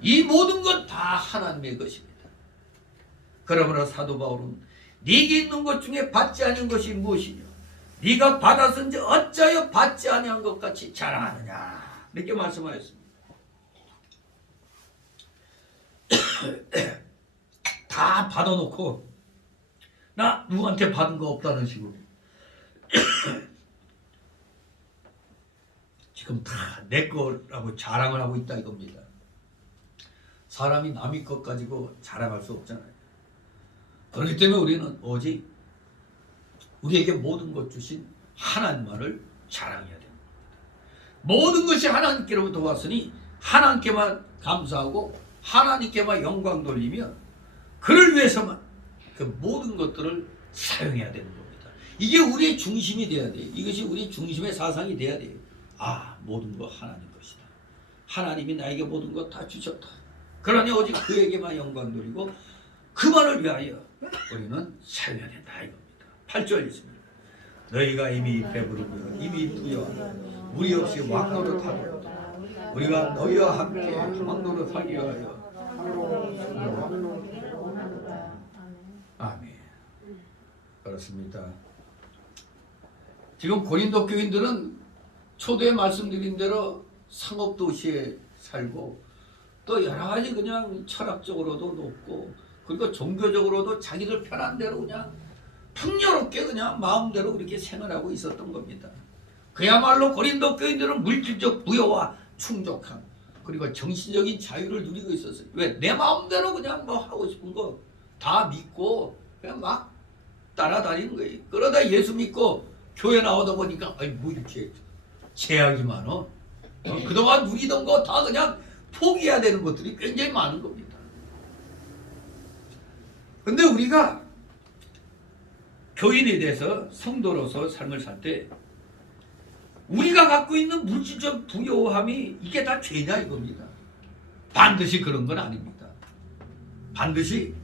이 모든 것 다 하나님의 것입니다. 그러므로 사도 바울은 네게 있는 것 중에 받지 않은 것이 무엇이냐? 네가 받았은지 어찌하여 받지 아니한 것 같이 자랑하느냐? 이렇게 말씀하였습니다. 다 받아놓고 나 누구한테 받은 거 없다는 식으로 지금 다 내 거라고 자랑을 하고 있다 이겁니다. 사람이 남의 것 가지고 자랑할 수 없잖아요. 그렇기 때문에 우리는 오직 우리에게 모든 것 주신 하나님만을 자랑해야 됩니다. 모든 것이 하나님께로부터 왔으니 하나님께만 감사하고 하나님께만 영광 돌리며 그를 위해서만 그 모든 것들을 사용해야 되는 겁니다. 이게 우리의 중심이 돼야 돼요. 이것이 우리 중심의 사상이 돼야 돼요. 모든 것 하나님 것이다. 하나님이 나에게 모든 것 다 주셨다. 그러니 오직 그에게만 영광 돌리고 그만을 위하여 우리는 사용해야 된다 이겁니다. 8절 있습니다. 너희가 이미 배부르며 이미 부여하며 우리 없이 왕노릇하고 우리가 너희와 함께 왕노릇하기 위하여 아멘. 그렇습니다. 지금 고린도 교인들은 초대에 말씀드린 대로 상업도시에 살고 또 여러 가지 그냥 철학적으로도 높고 그리고 종교적으로도 자기들 편한 대로 그냥 풍요롭게 그냥 마음대로 그렇게 생활하고 있었던 겁니다. 그야말로 고린도 교인들은 물질적 부여와 충족함 그리고 정신적인 자유를 누리고 있었어요. 왜? 내 마음대로 그냥 뭐 하고 싶은 거 다 믿고 그냥 막 따라다니는 거예요. 그러다 예수 믿고 교회 나오다 보니까 뭐 이렇게 제약이 많어. 그동안 누리던 거 다 그냥 포기해야 되는 것들이 굉장히 많은 겁니다. 근데 우리가 교인에 대해서 성도로서 삶을 살 때 우리가 갖고 있는 물질적 부요함이 이게 다 죄냐 이겁니다. 반드시 그런 건 아닙니다. 반드시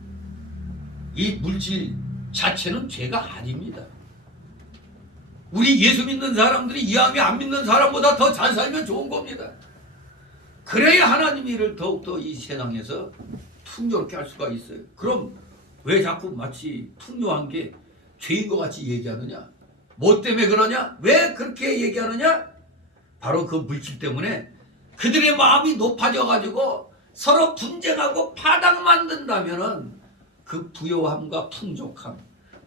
이 물질 자체는 죄가 아닙니다. 우리 예수 믿는 사람들이 이왕이 안 믿는 사람보다 더 잘 살면 좋은 겁니다. 그래야 하나님의 일을 더욱더 이 세상에서 풍요롭게 할 수가 있어요. 그럼 왜 자꾸 마치 풍요한 게 죄인 것 같이 얘기하느냐? 뭐 때문에 그러냐? 왜 그렇게 얘기하느냐? 바로 그 물질 때문에 그들의 마음이 높아져 가지고 서로 분쟁하고 파당 만든다면은 그 부요함과 풍족함,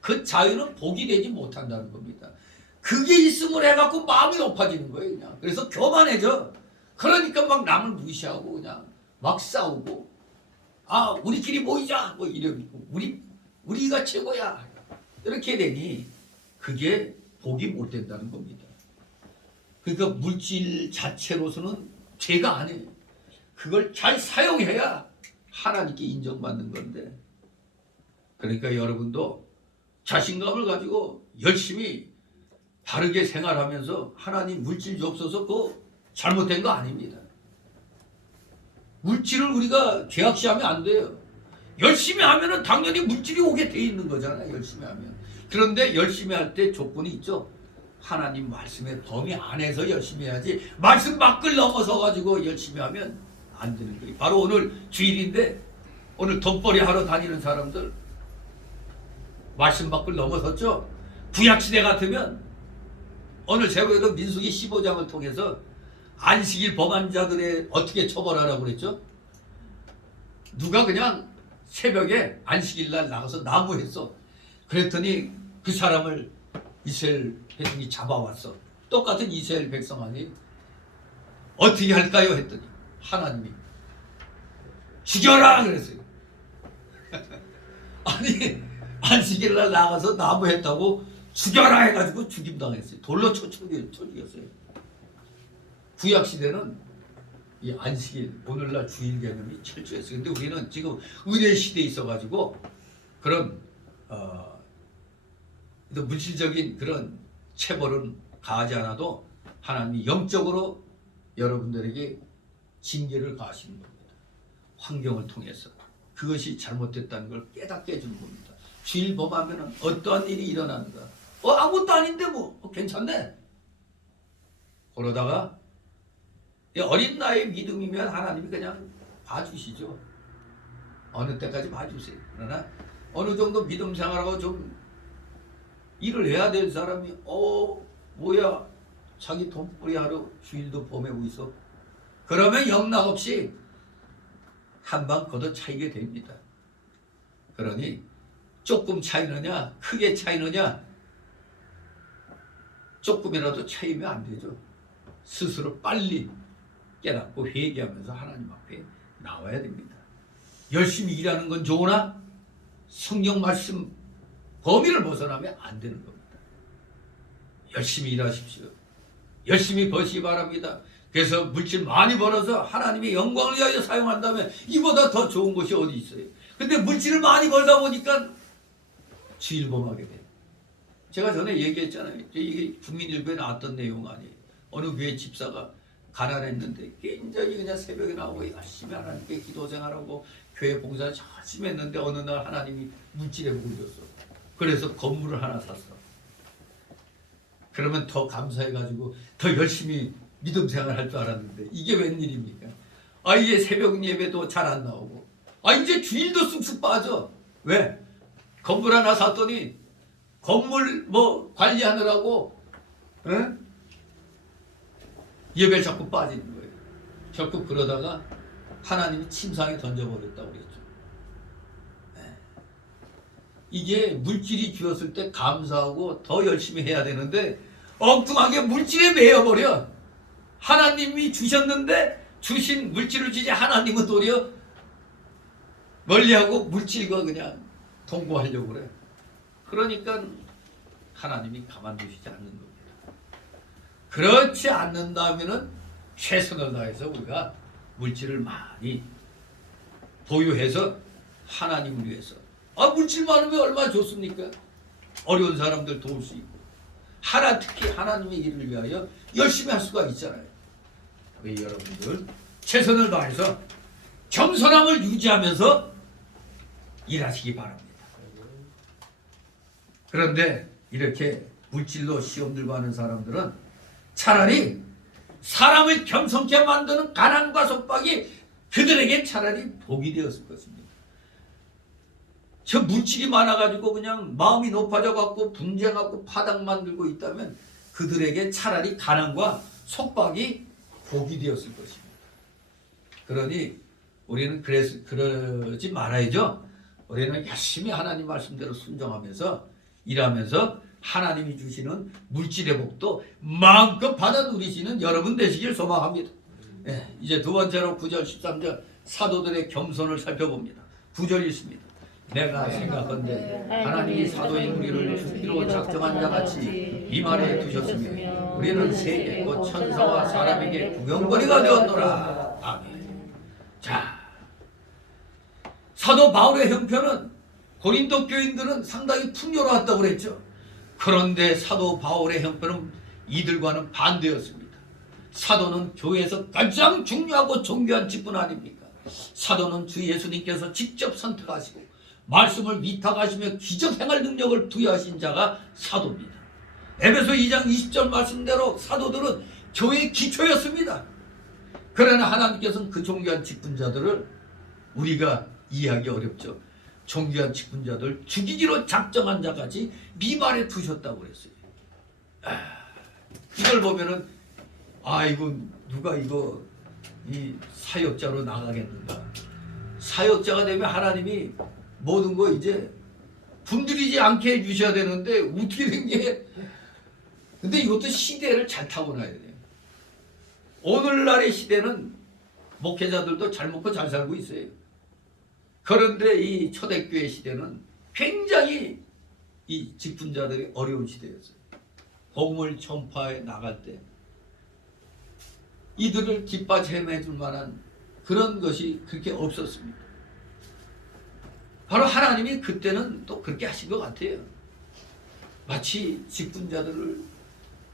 그 자유는 복이 되지 못한다는 겁니다. 그게 있음을 해갖고 마음이 높아지는 거예요, 그냥. 그래서 교만해져. 그러니까 막 남을 무시하고 그냥 막 싸우고 아 우리끼리 모이자 뭐 이러고 우리가 최고야 이렇게 되니 그게 복이 못 된다는 겁니다. 그러니까 물질 자체로서는 죄가 아니에요. 그걸 잘 사용해야 하나님께 인정받는 건데, 그러니까 여러분도 자신감을 가지고 열심히 바르게 생활하면서 하나님 물질 줍소서 그거 잘못된 거 아닙니다. 물질을 우리가 죄악시하면 안 돼요. 열심히 하면은 당연히 물질이 오게 돼 있는 거잖아요. 열심히 하면. 그런데 열심히 할 때 조건이 있죠. 하나님 말씀의 범위 안에서 열심히 해야지 말씀 밖을 넘어서 가지고 열심히 하면 안 되는 거예요. 바로 오늘 주일인데 오늘 돈벌이 하러 다니는 사람들 말씀 밖을 넘어섰죠. 구약시대 같으면 오늘 새벽에도 민수기 15장을 통해서 안식일 범한 자들의 어떻게 처벌하라고 그랬죠? 누가 그냥 새벽에 안식일 날 나가서 나무했어. 그랬더니 그 사람을 이스라엘 백성이 잡아왔어. 똑같은 이스라엘 백성 아니 어떻게 할까요? 했더니 하나님이 죽여라 그랬어요. 아니 안식일 날 나가서 나무했다고 죽여라 해가지고 죽임당했어요. 돌로 쳐 죽였어요. 구약시대는 이 안식일 오늘날 주일 개념이 철저했어요. 근데 우리는 지금 은혜 시대에 있어가지고 그런 물질적인 그런 체벌은 가하지 않아도 하나님이 영적으로 여러분들에게 징계를 가하시는 겁니다. 환경을 통해서 그것이 잘못됐다는 걸 깨닫게 해주는 겁니다. 주일 범하면 어떠한 일이 일어나는가? 아무것도 아닌데 뭐 괜찮네. 그러다가 어린 나이의 믿음이면 하나님이 그냥 봐주시죠. 어느 때까지 봐주세요. 그러나 어느 정도 믿음 생활하고 좀 일을 해야 될 사람이 뭐야 자기 돈벌이 하러 주일도 보내고 있어. 그러면 영락없이 한 방 걷어 차이게 됩니다. 그러니 조금 차이느냐 크게 차이느냐 조금이라도 차이면 안 되죠. 스스로 빨리 깨닫고 회개하면서 하나님 앞에 나와야 됩니다. 열심히 일하는 건 좋으나 성경 말씀 범위를 벗어나면 안 되는 겁니다. 열심히 일하십시오. 열심히 버시기 바랍니다. 그래서 물질 많이 벌어서 하나님의 영광을 위하여 사용한다면 이보다 더 좋은 것이 어디 있어요. 근데 물질을 많이 벌다 보니까 주일 범하게 돼요. 제가 전에 얘기했잖아요. 이게 국민일보에 나왔던 내용 아니에요. 어느 교회 집사가 가난했는데 굉장히 그냥 새벽에 나오고 열심히 하나님께 기도 생활하고 교회 봉사를 열심히 했는데 어느 날 하나님이 물질에 복을 줬어. 그래서 건물을 하나 샀어. 그러면 더 감사해가지고 더 열심히 믿음 생활할 줄 알았는데 이게 웬일입니까? 이게 새벽 예배도 잘 안 나오고 이제 주일도 쑥쑥 빠져. 왜? 건물 하나 샀더니 건물 뭐 관리하느라고 예배를 자꾸 빠지는 거예요. 결국 그러다가 하나님이 침상에 던져버렸다고 그랬죠. 이게 물질이 주었을 때 감사하고 더 열심히 해야 되는데 엉뚱하게 물질에 매여버려. 하나님이 주셨는데 주신 물질을 주지 하나님은 도리어 멀리하고 물질과 그냥 동거하려고 그래. 그러니까 하나님이 가만두시지 않는 겁니다. 그렇지 않는다면은 최선을 다해서 우리가 물질을 많이 보유해서 하나님을 위해서 물질 많으면 얼마나 좋습니까? 어려운 사람들 도울 수 있고 특히 하나님의 일을 위하여 열심히 할 수가 있잖아요. 우리 여러분들 최선을 다해서 겸손함을 유지하면서 일하시기 바랍니다. 그런데 이렇게 물질로 시험 들고 하는 사람들은 차라리 사람을 겸손케 만드는 가난과 속박이 그들에게 차라리 복이 되었을 것입니다. 저 물질이 많아가지고 그냥 마음이 높아져갖고 분쟁하고 파당 만들고 있다면 그들에게 차라리 가난과 속박이 복이 되었을 것입니다. 그러니 우리는 그러지 말아야죠. 우리는 열심히 하나님 말씀대로 순종하면서 일하면서 하나님이 주시는 물질의 복도 마음껏 받아 누리시는 여러분 되시길 소망합니다. 이제 두 번째로 9절 13절 사도들의 겸손을 살펴봅니다. 9절이 있습니다. 내가 생각건대 하나님이 사도인 우리를 죽기로 작정한 자같이 미만에 두셨으며 우리는 세계 곧 천사와 사람에게 구경거리가 되었노라. 아멘. 자, 사도 바울의 형편은 고린도 교인들은 상당히 풍요로웠다고 그랬죠. 그런데 사도 바울의 형편은 이들과는 반대였습니다. 사도는 교회에서 가장 중요하고 존귀한 직분 아닙니까? 사도는 주 예수님께서 직접 선택하시고 말씀을 위탁하시며 기적 행할 능력을 부여하신 자가 사도입니다. 에베소 2장 20절 말씀대로 사도들은 교회의 기초였습니다. 그러나 하나님께서는 그 존귀한 직분자들을 우리가 이해하기 어렵죠. 존귀한 직분자들 죽이기로 작정한 자까지 미만에 두셨다고 그랬어요. 이걸 보면은 이거 누가 이거 이 사역자로 나가겠는가? 사역자가 되면 하나님이 모든 거 이제 분들이지 않게 해주셔야 되는데 어떻게 된 게? 근데 이것도 시대를 잘 타고나야 돼요. 오늘날의 시대는 목회자들도 잘 먹고 잘 살고 있어요. 그런데 이 초대교회 시대는 굉장히 이 직분자들이 어려운 시대였어요. 복음을 전파해 나갈 때 이들을 뒷받침해 줄 만한 그런 것이 그렇게 없었습니다. 바로 하나님이 그때는 또 그렇게 하신 것 같아요. 마치 직분자들을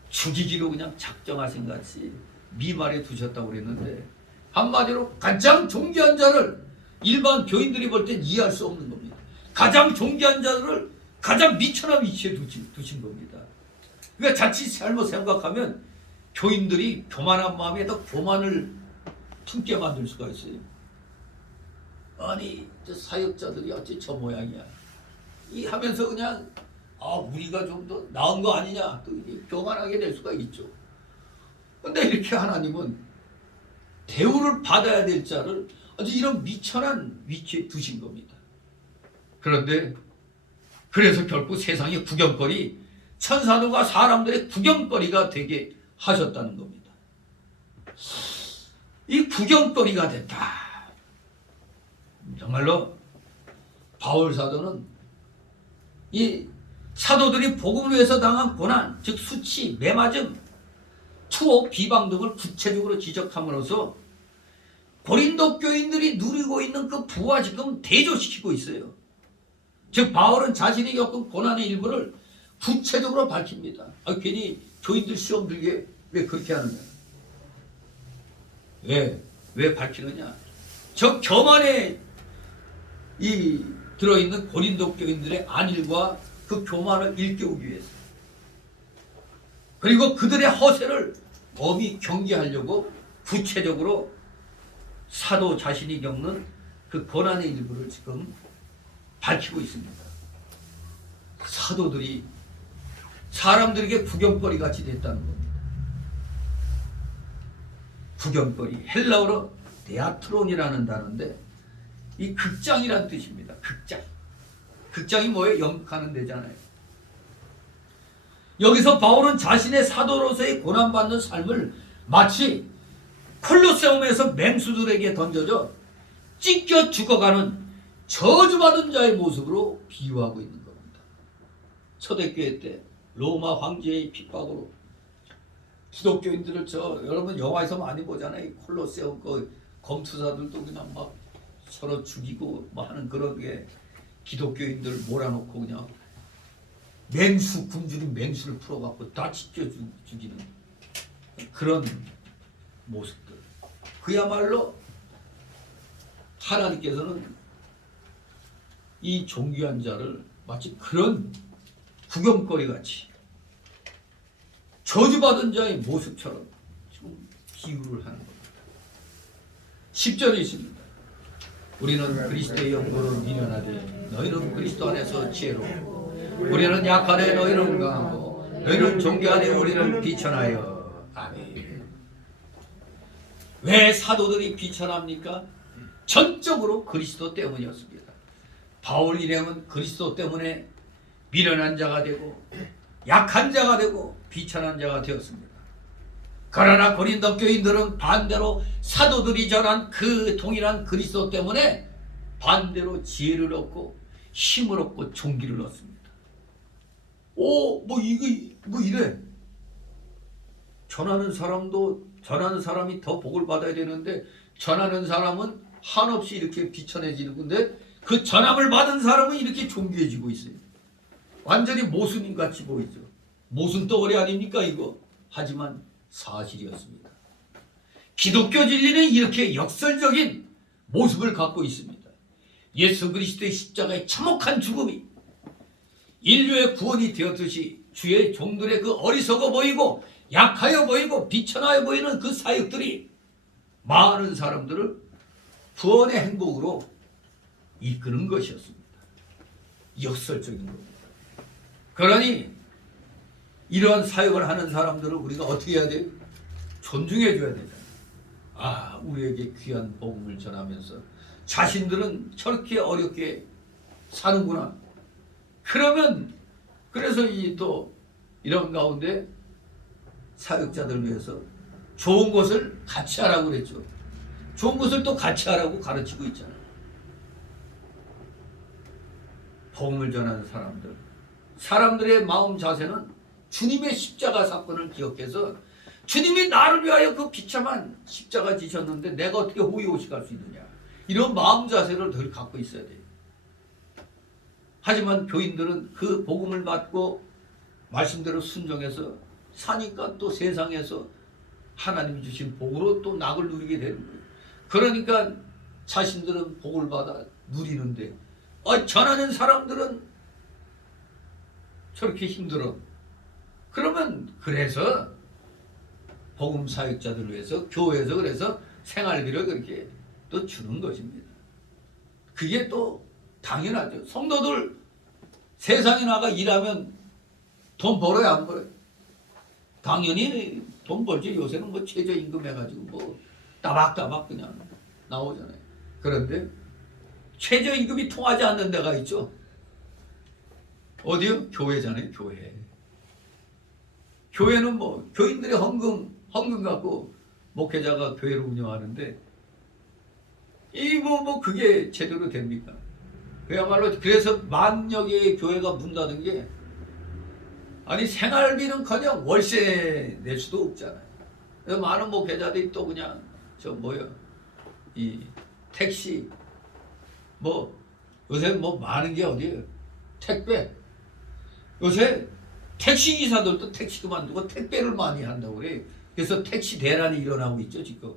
죽이기로 그냥 작정하신 같이 미말에 두셨다고 그랬는데 한마디로 가장 존귀한 자를 일반 교인들이 볼 땐 이해할 수 없는 겁니다. 가장 존귀한 자를 가장 미천한 위치에 두신 겁니다. 그러니까 자칫 잘못 생각하면 교인들이 교만한 마음에 더 교만을 품게 만들 수가 있어요. 아니 저 사역자들이 어찌 저 모양이야 이 하면서 그냥 우리가 좀 더 나은 거 아니냐 또 교만하게 될 수가 있죠. 근데 이렇게 하나님은 대우를 받아야 될 자를 아주 이런 미천한 위치에 두신 겁니다. 그런데 그래서 결국 세상의 구경거리 천사들과 사람들의 구경거리가 되게 하셨다는 겁니다. 이 구경거리가 됐다. 정말로 바울 사도는 이 사도들이 복음을 위해서 당한 고난, 즉 수치, 매맞음, 투옥, 비방 등을 구체적으로 지적함으로써 고린도 교인들이 누리고 있는 그 부와 지금 대조시키고 있어요. 즉 바울은 자신이 겪은 고난의 일부를 구체적으로 밝힙니다. 괜히 교인들 시험 들게 왜 그렇게 하느냐? 왜 밝히느냐? 저 교만에 이 들어있는 고린도 교인들의 안일과 그 교만을 일깨우기 위해서, 그리고 그들의 허세를 엄히 경계하려고 구체적으로 사도 자신이 겪는 그 고난의 일부를 지금 밝히고 있습니다. 사도들이 사람들에게 구경거리 같이 됐다는 겁니다. 구경거리, 헬라어로 데아트론이라는 단어인데 이 극장이란 뜻입니다. 극장. 극장이 뭐예요? 연극하는 데잖아요. 여기서 바울은 자신의 사도로서의 고난받는 삶을 마치 콜로세움에서 맹수들에게 던져져 찢겨 죽어가는 저주받은 자의 모습으로 비유하고 있는 겁니다. 초대교회 때 로마 황제의 핍박으로 기독교인들을 여러분 영화에서 많이 보잖아요. 콜로세움 그 검투사들도 그냥 막 서로 죽이고 뭐 하는 그런 게 기독교인들 몰아놓고 그냥 맹수 굶주린 맹수를 풀어갖고 다 찢겨 죽이는 그런 모습들. 그야말로 하나님께서는 이 존귀한 자를 마치 그런 구경거리 같이 저주받은 자의 모습처럼 지금 비유를 하는 겁니다. 10절에 있습니다. 우리는 그리스도의 영광으로 미련하되 너희는 그리스도 안에서 지혜로워. 우리는 약하되 너희는 강하고 너희는 존귀하되 우리는 비천하여. 아멘. 왜 사도들이 비천합니까? 전적으로 그리스도 때문이었습니다. 바울 일행은 그리스도 때문에 미련한 자가 되고 약한 자가 되고 비천한 자가 되었습니다. 그러나 고린도 교인들은 반대로 사도들이 전한 그 동일한 그리스도 때문에 반대로 지혜를 얻고 힘을 얻고 종기를 얻습니다. 뭐 이게 뭐 이래. 전하는 사람이 더 복을 받아야 되는데 전하는 사람은 한없이 이렇게 비천해지는 건데 그 전함을 받은 사람은 이렇게 존귀해지고 있어요. 완전히 모순인 같이 보이죠. 모순 덩어리 아닙니까 이거? 하지만 사실이었습니다. 기독교 진리는 이렇게 역설적인 모습을 갖고 있습니다. 예수 그리스도의 십자가의 참혹한 죽음이 인류의 구원이 되었듯이 주의 종들의 그 어리석어 보이고 약하여 보이고 비천하여 보이는 그 사역들이 많은 사람들을 구원의 행복으로 이끄는 것이었습니다. 역설적인 겁니다. 그러니 이러한 사역을 하는 사람들을 우리가 어떻게 해야 돼요? 존중해 줘야 되잖아요. 우리에게 귀한 복음을 전하면서 자신들은 저렇게 어렵게 사는구나. 그러면 그래서 또 이런 가운데 사역자들 위해서 좋은 것을 같이 하라고 그랬죠. 좋은 것을 또 같이 하라고 가르치고 있잖아요. 복음을 전하는 사람들의 마음 자세는 주님의 십자가 사건을 기억해서 주님이 나를 위하여 그 비참한 십자가 지셨는데 내가 어떻게 호의호식할 수 있느냐. 이런 마음 자세를 늘 갖고 있어야 돼요. 하지만 교인들은 그 복음을 받고 말씀대로 순종해서 사니까 또 세상에서 하나님이 주신 복으로 또 낙을 누리게 되는 거예요. 그러니까 자신들은 복을 받아 누리는데 전하는 사람들은 저렇게 힘들어. 그러면 그래서 복음 사역자들을 위해서 교회에서 그래서 생활비를 그렇게 또 주는 것입니다. 그게 또 당연하죠. 성도들 세상에 나가 일하면 돈 벌어야 안 벌어요? 당연히 돈 벌지. 요새는 뭐 최저임금 해가지고 뭐 따박따박 그냥 나오잖아요. 그런데 최저임금이 통하지 않는 데가 있죠. 어디요? 교회잖아요. 교회는 뭐 교인들의 헌금 갖고 목회자가 교회를 운영하는데 뭐 그게 제대로 됩니까? 그야말로 그래서 만여 개의 교회가 문 닫은 게 생활비는커녕 월세 낼 수도 없잖아요. 그래서 많은 목회자들이 또 그냥 이 택시 요새 많은 게 어디예요? 택배. 요새 택시 기사들도 택시 그만두고 택배를 많이 한다고 그래요. 그래서 택시 대란이 일어나고 있죠 지금.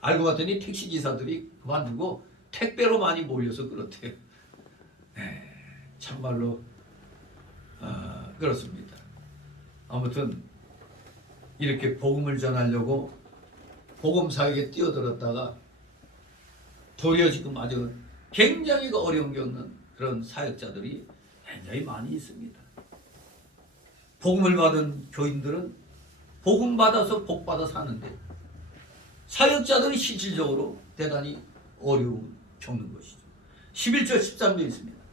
알고 봤더니 택시 기사들이 그만두고 택배로 많이 몰려서 그렇대요. 참말로 그렇습니다. 아무튼 이렇게 복음을 전하려고 복음 사역에 뛰어들었다가 도리어 지금 아주 굉장히 어려움 겪는 그런 사역자들이 굉장히 많이 있습니다. 복음을 받은 교인들은 복음 받아서 복 받아 사는데 사역자들이 실질적으로 대단히 어려움 겪는 것이죠. 11절 13절 있습니다.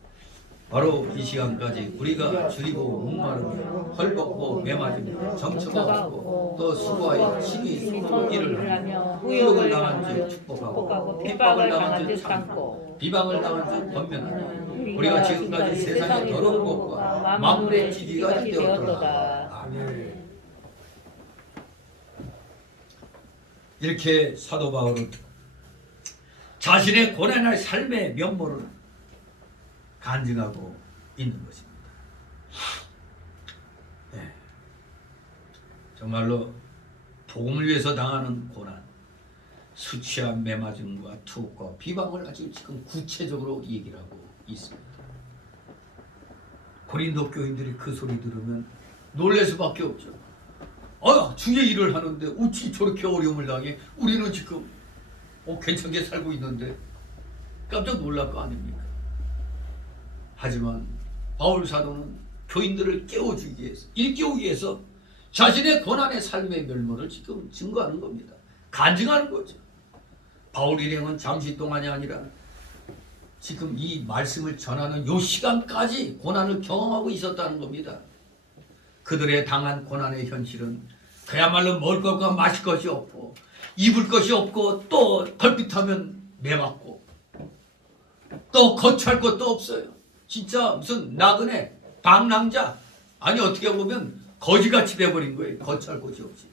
바로 이 시간까지 우리가 줄이고 목마르며 헐벗고 매맞으며 정처가 없고 또 수고하여 친히 일을 하며 후욕을 당한 즉 축복하고 핍박을 당한 즉 참고 비방을 당한 즉 권면하니 우리가 지금까지 세상의 더러운 것과 만물의 지기가 되었도다. 아멘. 이렇게 사도 바울은 자신의 고난의 삶의 면모를 간증하고 있는 것입니다. 정말로 복음을 위해서 당하는 고난, 수치와 매맞음과 투옥과 비방을 아주 지금 구체적으로 얘기를 하고 있습니다. 고린도 교인들이 그 소리 들으면 놀랄 수밖에 없죠. 주의 일을 하는데 어찌 저렇게 어려움을 당해? 우리는 지금 괜찮게 살고 있는데 깜짝 놀랄 거 아닙니까? 하지만 바울 사도는 교인들을 깨워주기 위해서, 일깨우기 위해서 자신의 고난의 삶의 면모를 지금 증거하는 겁니다. 간증하는 거죠. 바울 일행은 잠시 동안이 아니라 지금 이 말씀을 전하는 요 시간까지 고난을 경험하고 있었다는 겁니다. 그들의 당한 고난의 현실은 그야말로 먹을 것과 마실 것이 없고 입을 것이 없고 또 걸핏하면 매맞고 또 거처할 것도 없어요. 진짜 무슨 나그네 방랑자 아니 어떻게 보면 거지같이 돼버린 거예요. 거처할 곳이 없이.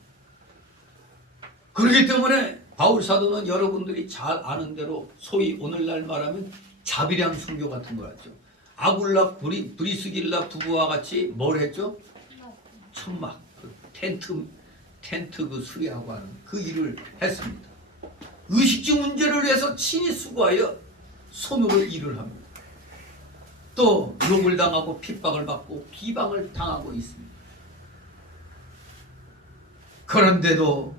그렇기 때문에 바울 사도는 여러분들이 잘 아는 대로 소위 오늘날 말하면 자비량 순교 같은 걸 하죠. 아굴라 브리스길라 부부와 같이 뭘 했죠? 천막 그 텐트 그 수리하고 하는 그 일을 했습니다. 의식주 문제를 위해서 친히 수고하여 소명을 일을 합니다. 또 욕을 당하고 핍박을 받고 비방을 당하고 있습니다. 그런데도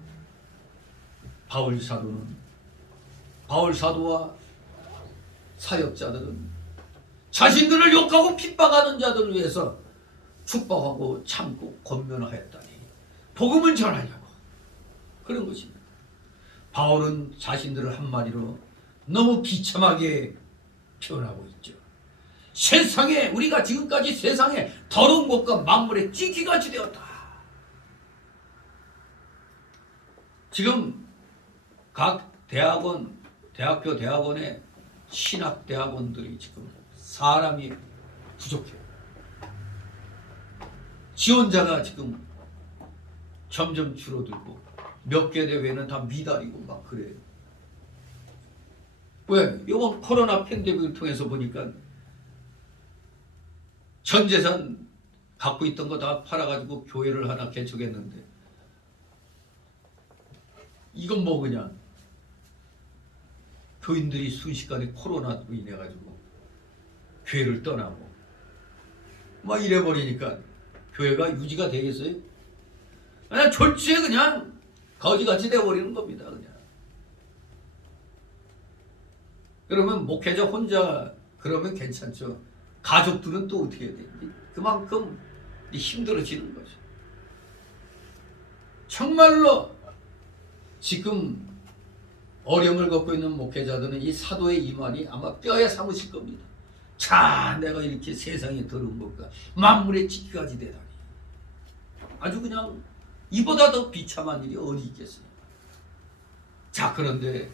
바울 사도와 사역자들은 자신들을 욕하고 핍박하는 자들을 위해서 축복하고 참고 권면하였다니 복음을 전하려고 그런 것입니다. 바울은 자신들을 한마디로 너무 비참하게 표현하고 있죠. 세상에 우리가 지금까지 세상에 더러운 것과 만물의 찌기같이 되었다. 지금 각 대학교 대학원의 신학대학원들이 지금 사람이 부족해요. 지원자가 지금 점점 줄어들고 몇 개 대회는 다 미달이고 막 그래요. 왜? 이번 코로나 팬데믹을 통해서 보니까 전 재산 갖고 있던 거 다 팔아가지고 교회를 하나 개척했는데 이건 뭐 그냥 교인들이 순식간에 코로나로 인해 가지고 교회를 떠나고 막 이래 버리니까 교회가 유지가 되겠어요? 그냥 졸지에 그냥 거지같이 돼 버리는 겁니다. 그냥. 그러면 목회자 혼자 그러면 괜찮죠. 가족들은 또 어떻게 해야 되지? 그만큼 힘들어지는 거죠. 정말로 지금 어려움을 겪고 있는 목회자들은 이 사도의 이 말이 아마 뼈에 사무실 겁니다. 자, 내가 이렇게 세상에 더러운 것과 만물의 찌기까지 되다니. 아주 그냥 이보다 더 비참한 일이 어디 있겠어요. 자, 그런데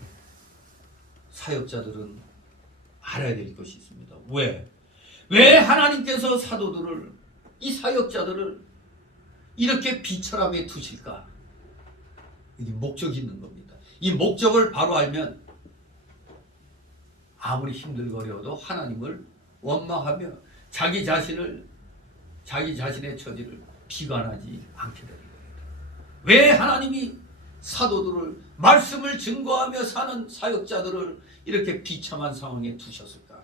사역자들은 알아야 될 것이 있습니다. 왜 하나님께서 사도들을 이 사역자들을 이렇게 비천함에 두실까? 이게 목적이 있는 겁니다. 이 목적을 바로 알면 아무리 힘들거려도 하나님을 원망하며 자기 자신의 처지를 비관하지 않게 되는 겁니다. 왜 하나님이 사도들을 말씀을 증거하며 사는 사역자들을 이렇게 비참한 상황에 두셨을까?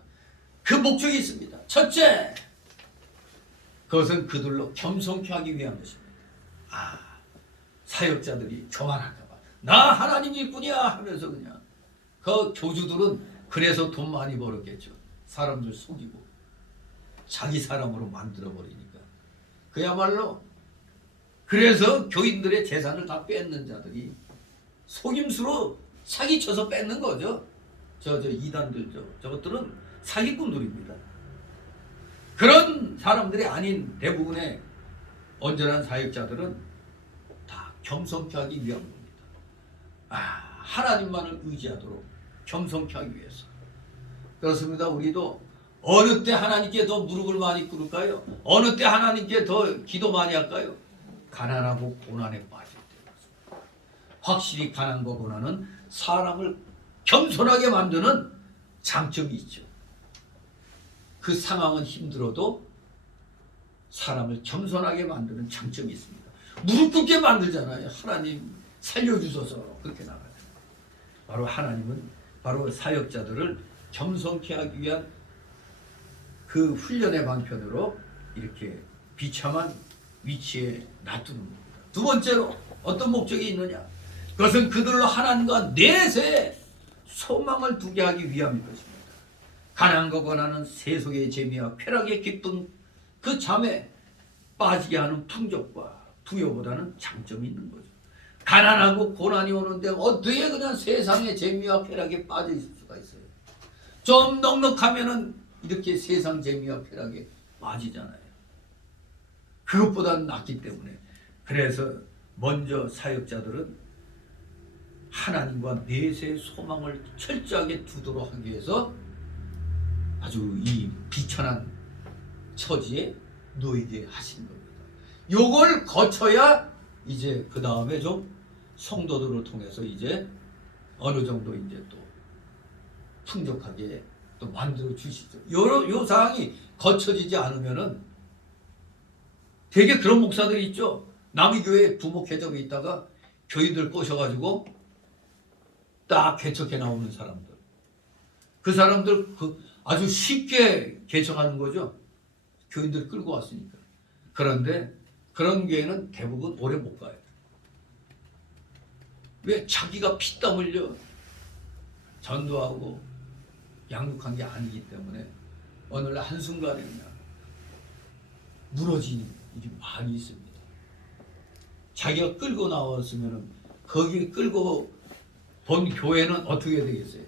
그 목적이 있습니다. 첫째, 그것은 그들로 겸손케 하기 위한 것입니다. 사역자들이 교만할까 봐. 나 하나님일 뿐이야 하면서 그냥 그 교주들은 그래서 돈 많이 벌었겠죠. 사람들 속이고 자기 사람으로 만들어버리니까. 그야말로 그래서 교인들의 재산을 다 뺏는 자들이 속임수로 사기쳐서 뺏는 거죠. 저 이단들 저것들은 사기꾼들입니다. 그런 사람들이 아닌 대부분의 온전한 사역자들은 다 겸손케 하기 위한 겁니다. 하나님만을 의지하도록 겸손케 하기 위해서. 그렇습니다. 우리도 어느 때 하나님께 더 무릎을 많이 꿇을까요? 어느 때 하나님께 더 기도 많이 할까요? 가난하고 고난에 빠질 때. 확실히 가난과 고난은 사람을 겸손하게 만드는 장점이 있죠. 그 상황은 힘들어도 사람을 겸손하게 만드는 장점이 있습니다. 무릎 꿇게 만들잖아요. 하나님 살려주소서 그렇게 나가요. 바로 하나님은 바로 사역자들을 겸손케 하기 위한 그 훈련의 방편으로 이렇게 비참한 위치에 놔두는 겁니다. 두 번째로 어떤 목적이 있느냐? 그것은 그들로 하나님과 내세에 소망을 두게 하기 위함일 것입니다. 가난과 고난은 세속의 재미와 쾌락의 기쁨 그 잠에 빠지게 하는 풍족과 부여보다는 장점이 있는 거죠. 가난하고 고난이 오는데 어떻게 그냥 세상의 재미와 쾌락에 빠져 있을 수가 있어요. 좀 넉넉하면은 이렇게 세상 재미와 쾌락에 빠지잖아요. 그것보다는 낫기 때문에. 그래서 먼저 사역자들은 하나님과 내세의 소망을 철저하게 두도록 하기 위해서 아주 이 비천한 처지에 놓이게 하신 겁니다. 요걸 거쳐야 이제 그 다음에 좀 성도들을 통해서 이제 어느 정도 이제 또 풍족하게 또 만들어 주시죠. 요 사항이 거쳐지지 않으면은 되게 그런 목사들이 있죠. 남의 교회 부목 개척에 있다가 교인들 꼬셔가지고 딱 개척해 나오는 사람들. 그 사람들 아주 쉽게 개척하는 거죠. 교인들 끌고 왔으니까. 그런데 그런 교회는 대부분 오래 못 가요. 왜? 자기가 피땀 흘려 전도하고 양육한 게 아니기 때문에 어느 날 한순간에 그냥 무너지는 일이 많이 있습니다. 자기가 끌고 나왔으면은 거기 끌고 본 교회는 어떻게 되겠어요?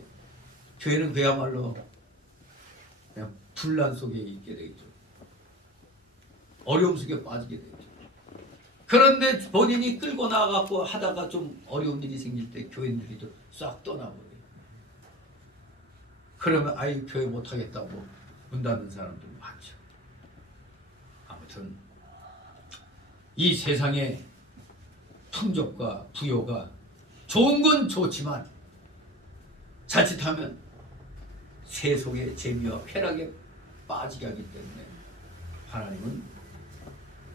교회는 그야말로 그냥 분란 속에 있게 되겠죠. 어려움 속에 빠지게 되겠죠. 그런데 본인이 끌고 나가고 하다가 좀 어려운 일이 생길 때 교인들이 좀 싹 떠나버려요. 그러면 아이 교회 못하겠다고 문 닫는 사람들 많죠. 아무튼 이 세상의 풍족과 부요가 좋은 건 좋지만 자칫하면 세속의 재미와 쾌락에 빠지게 하기 때문에 하나님은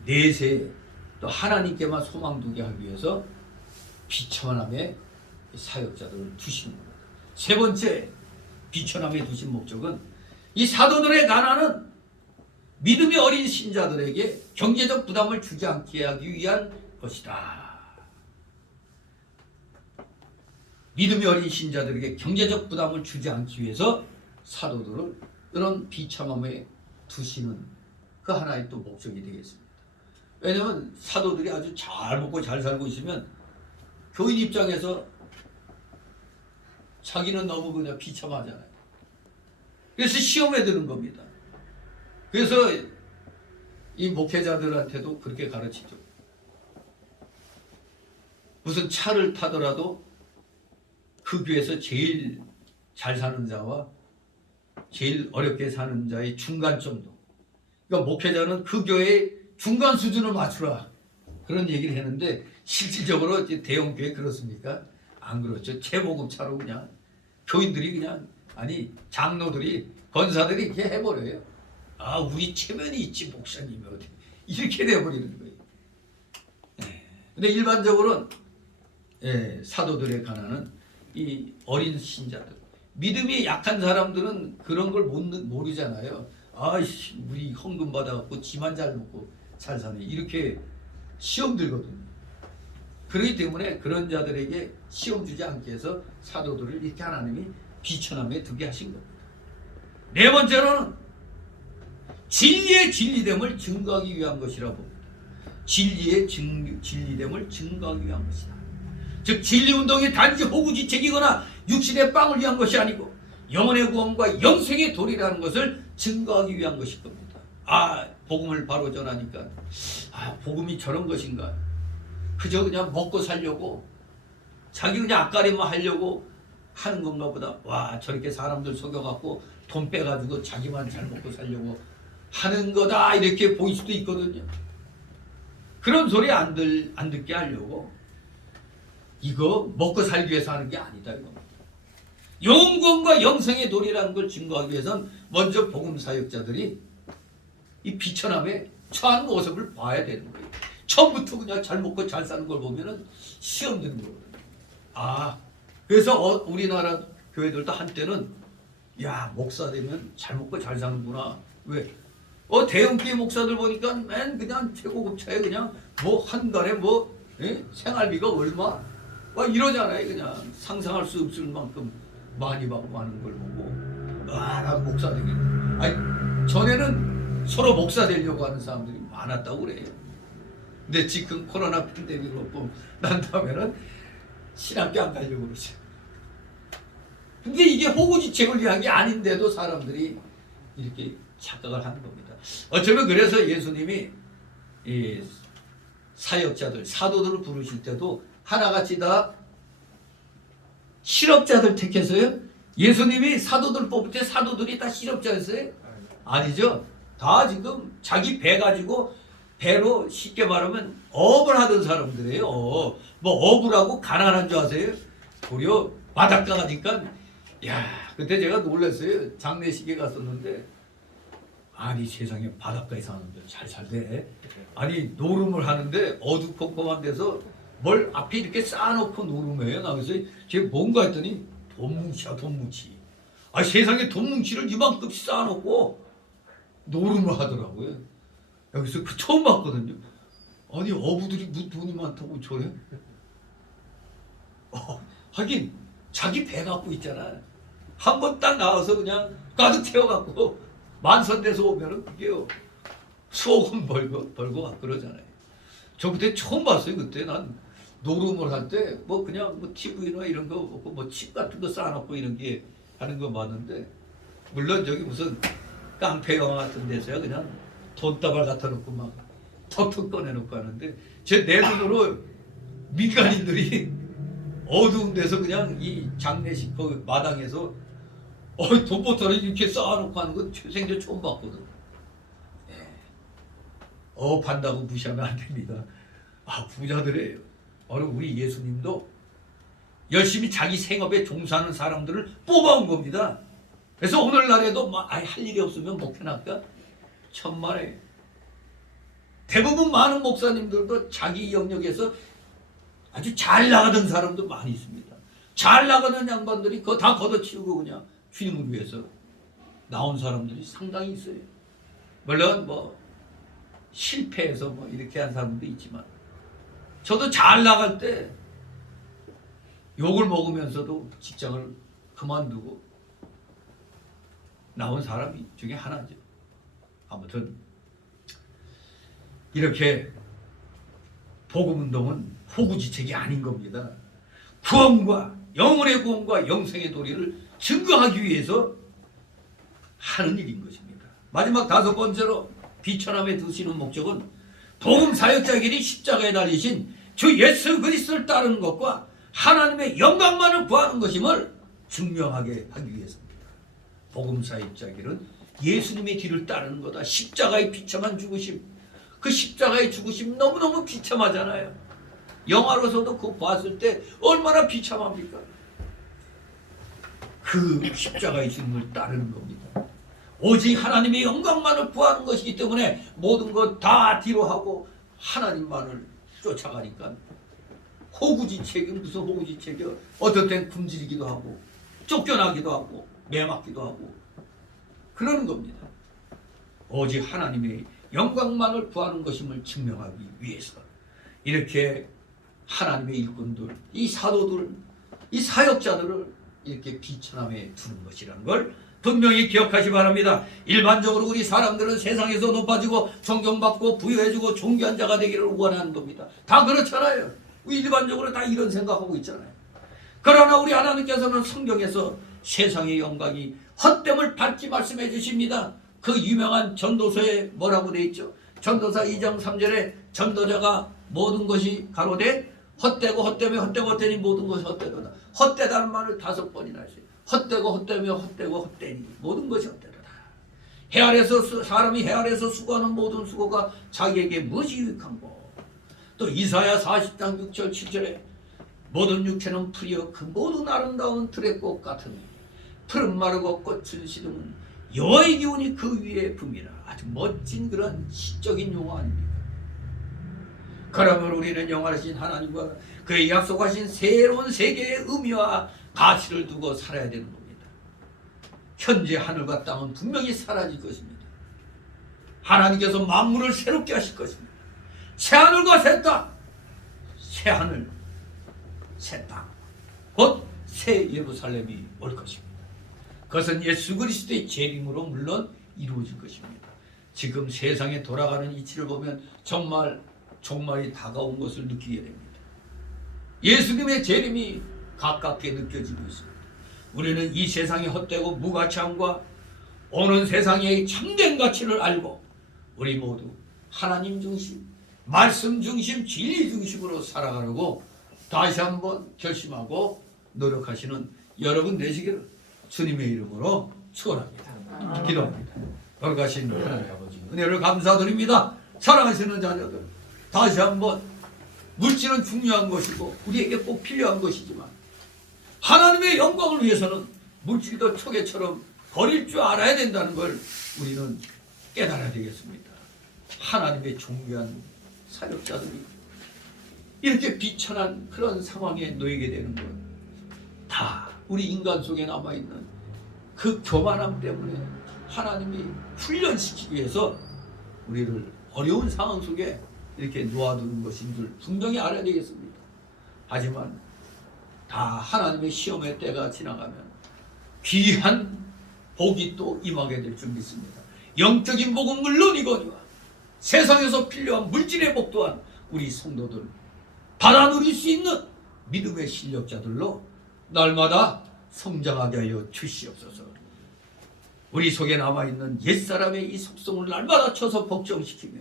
내세 또 하나님께만 소망 두게 하기 위해서 비천함의 사역자들을 두시는 겁니다. 세 번째 비천함에 두신 목적은 이 사도들의 가난은 믿음이 어린 신자들에게 경제적 부담을 주지 않게 하기 위한 것이다. 믿음이 어린 신자들에게 경제적 부담을 주지 않기 위해서 사도들을 이런 비참함에 두시는 그 하나의 또 목적이 되겠습니다. 왜냐하면 사도들이 아주 잘 먹고 잘 살고 있으면 교인 입장에서 자기는 너무 그냥 비참하잖아요. 그래서 시험에 드는 겁니다. 그래서 이 목회자들한테도 그렇게 가르치죠. 무슨 차를 타더라도 그 교회에서 제일 잘 사는 자와 제일 어렵게 사는 자의 중간 정도. 그러니까 목회자는 그 교회의 중간 수준을 맞추라. 그런 얘기를 했는데 실질적으로 대형 교회 그렇습니까? 안 그렇죠. 재보급차로 그냥 교인들이 그냥 아니 장로들이 권사들이 이렇게 해버려요. 아 우리 체면이 있지 목사님이 어디 이렇게 돼버리는 거예요. 근데 일반적으로는 사도들의 가난은 이 어린 신자들 믿음이 약한 사람들은 그런 걸 모르잖아요. 아이씨 우리 헌금 받아갖고 지만 잘 먹고 잘 사네 이렇게 시험 들거든요. 그렇기 때문에 그런 자들에게 시험 주지 않게 해서 사도들을 이렇게 하나님이 비천함에 두게 하신 겁니다. 네 번째로는 진리의 진리됨을 증거하기 위한 것이라고 봅니다. 진리의 진리됨을 증거하기 위한 것이다. 즉 진리운동이 단지 호구지책이거나 육신의 빵을 위한 것이 아니고 영혼의 구원과 영생의 도리라는 것을 증거하기 위한 것일 겁니다. 아 복음을 바로 전하니까 아 복음이 저런 것인가 그저 그냥 먹고 살려고 자기 그냥 앞가림만 하려고 하는 건가 보다. 와 저렇게 사람들 속여갖고 돈 빼가지고 자기만 잘 먹고 살려고 하는 거다 이렇게 보일 수도 있거든요. 그런 소리 안 듣게 하려고 이거 먹고 살기 위해서 하는 게 아니다 이겁니다. 영원과 영생의 도리라는 걸 증거하기 위해서는 먼저 복음 사역자들이 이 비천함에 처한 모습을 봐야 되는 거예요. 처음부터 그냥 잘 먹고 잘 사는 걸 보면은 시험 드는 거거든요. 아 그래서 우리나라 교회들도 한때는 야 목사 되면 잘 먹고 잘 사는구나. 왜? 대형교회 목사들 보니까 맨 그냥 최고급 차에 그냥 뭐 한 달에 뭐 생활비가 얼마 막 이러잖아요. 그냥 상상할 수 없을 만큼 많이 받고 하는 걸 보고 아 나도 목사 되겠네. 아니 전에는 서로 목사 되려고 하는 사람들이 많았다고 그래요. 근데 지금 코로나 팬데믹을 먹고 난 다음에는 신학교 안 가려고 그러죠. 근데 이게 호구지책을 위한 게 아닌데도 사람들이 이렇게 착각을 하는 겁니다. 어쩌면 그래서 예수님이 이 사역자들, 사도들을 부르실 때도 하나같이 다 실업자들 택했어요? 예수님이 사도들 뽑을 때 사도들이 다 실업자였어요? 아니죠. 다 지금 자기 배 가지고 배로 쉽게 말하면 업을 하던 사람들이에요. 뭐 업을 하고 가난한 줄 아세요? 도리어 바닷가 가니까 야 그때 제가 놀랐어요. 장례식에 갔었는데 아니 세상에 바닷가에 사는데 잘 살대. 아니 노름을 하는데 어두컴컴한 데서 뭘 앞에 이렇게 쌓아놓고 노름해요. 나 그래서 제가 뭔가 했더니 돈뭉치야 돈뭉치. 아 세상에 돈뭉치를 이만큼씩 쌓아놓고 노름을 하더라고요. 여기서 그 처음 봤거든요. 아니 어부들이 무슨 돈이 많다고 저래? 하긴 자기 배 갖고 있잖아. 한 번 딱 나와서 그냥 가득 채워갖고 만선돼서 오면은 그게요 수억 원 벌고 막 그러잖아요. 저 그때 처음 봤어요. 그때 난 노름을 할 때 뭐 그냥 뭐 TV나 이런 거 먹고 뭐 칩 같은 거 쌓아놓고 이런 게 하는 거 봤는데 물론 저기 무슨 깡패 영화 같은 데서야 그냥 돈다발 갖다 놓고 막 턱턱 꺼내놓고 하는데 내 눈으로 민간인들이 어두운 데서 그냥 이 장례식 그 마당에서 돈보따리 이렇게 쌓아놓고 하는 건 생전 처음 봤거든. 반다고 무시하면 안 됩니다. 부자들이에요. 우리 예수님도 열심히 자기 생업에 종사하는 사람들을 뽑아온 겁니다. 그래서 오늘날에도 할 일이 없으면 목회할까? 천만에 대부분 많은 목사님들도 자기 영역에서 아주 잘 나가던 사람도 많이 있습니다. 잘 나가는 양반들이 그거 다 걷어치우고 그냥 주님을 위해서 나온 사람들이 상당히 있어요. 물론 뭐 실패해서 뭐 이렇게 한 사람도 있지만 저도 잘 나갈 때 욕을 먹으면서도 직장을 그만두고 나온 사람이 중에 하나죠. 아무튼 이렇게 복음운동은 호구지책이 아닌 겁니다. 구원과 영혼의 구원과 영생의 도리를 증거하기 위해서 하는 일인 것입니다. 마지막 다섯 번째로 비천함에 두시는 목적은 복음 사역자끼리 십자가에 달리신 주 예수 그리스도를 따르는 것과 하나님의 영광만을 구하는 것임을 증명하게 하기 위해서입니다. 복음 사역자끼리는 예수님의 뒤를 따르는 거다. 십자가의 비참한 죽으심, 그 십자가의 죽으심 너무너무 비참하잖아요. 영화로서도 그거 봤을 때 얼마나 비참합니까? 그 십자가의 죽음을 따르는 겁니다. 오직 하나님의 영광만을 구하는 것이기 때문에 모든 것 다 뒤로 하고 하나님만을 쫓아가니까 호구지책이 무슨 호구지책이요? 어떨 땐 굶주리기도 하고 쫓겨나기도 하고 매맞기도 하고 그러는 겁니다. 오직 하나님의 영광만을 구하는 것임을 증명하기 위해서 이렇게 하나님의 일꾼들, 이 사도들, 이 사역자들을 이렇게 비천함에 두는 것이라는 걸 분명히 기억하시 바랍니다. 일반적으로 우리 사람들은 세상에서 높아지고 존경받고 부여해주고 존귀한 자가 되기를 원하는 겁니다. 다 그렇잖아요. 일반적으로 다 이런 생각하고 있잖아요. 그러나 우리 하나님께서는 성경에서 세상의 영광이 헛됨을 받지 말씀해 주십니다. 그 유명한 전도서에 뭐라고 되어 있죠? 전도서 2장 3절에 전도자가 모든 것이 가로되 헛되고 헛되며 헛되고 헛되니 모든 것이 헛되도다. 헛되다는 말을 5번이나 했어요. 헛되고 헛되며 헛되고 헛되니 모든 것이 헛되도다. 사람이 해 아래서 수고하는 모든 수고가 자기에게 무엇이 유익한고. 또 이사야 40장 6절 7절에 모든 육체는 풀이여 그 모든 아름다운 들의 꽃 같으니 풀은 마르고 꽃은 시드면 여호와의 기운이 그 위에 붐이라. 아주 멋진 그런 시적인 용어 아닙니까? 그러면 우리는 영원하신 하나님과 그의 약속하신 새로운 세계의 의미와 가치를 두고 살아야 되는 겁니다. 현재 하늘과 땅은 분명히 사라질 것입니다. 하나님께서 만물을 새롭게 하실 것입니다. 새 하늘과 새 땅, 새 하늘, 새 땅, 곧 새 예루살렘이 올 것입니다. 그것은 예수 그리스도의 재림으로 물론 이루어질 것입니다. 지금 세상에 돌아가는 이치를 보면 정말 종말이 다가온 것을 느끼게 됩니다. 예수님의 재림이 가깝게 느껴지고 있습니다. 우리는 이 세상의 헛되고 무가치함과 오는 세상의 참된 가치를 알고 우리 모두 하나님 중심, 말씀 중심, 진리 중심으로 살아가려고 다시 한번 결심하고 노력하시는 여러분 되시기를 주님의 이름으로 축원합니다. 기도합니다. 거룩하신 하나님 아버지 은혜를 감사드립니다. 사랑하시는 자녀들 다시 한번 물질은 중요한 것이고 우리에게 꼭 필요한 것이지만 하나님의 영광을 위해서는 물질도 초계처럼 버릴 줄 알아야 된다는 걸 우리는 깨달아야 되겠습니다. 하나님의 존귀한 사역자들이 이렇게 비천한 그런 상황에 놓이게 되는 것 다 우리 인간 속에 남아있는 그 교만함 때문에 하나님이 훈련시키기 위해서 우리를 어려운 상황 속에 이렇게 놓아두는 것인 줄 분명히 알아야 되겠습니다. 하지만 다 하나님의 시험의 때가 지나가면 귀한 복이 또 임하게 될 줄 믿습니다. 영적인 복은 물론이거니와 세상에서 필요한 물질의 복 또한 우리 성도들 받아 누릴 수 있는 믿음의 실력자들로 날마다 성장하게 하여 주시옵소서. 우리 속에 남아있는 옛사람의 이 속성을 날마다 쳐서 복종시키며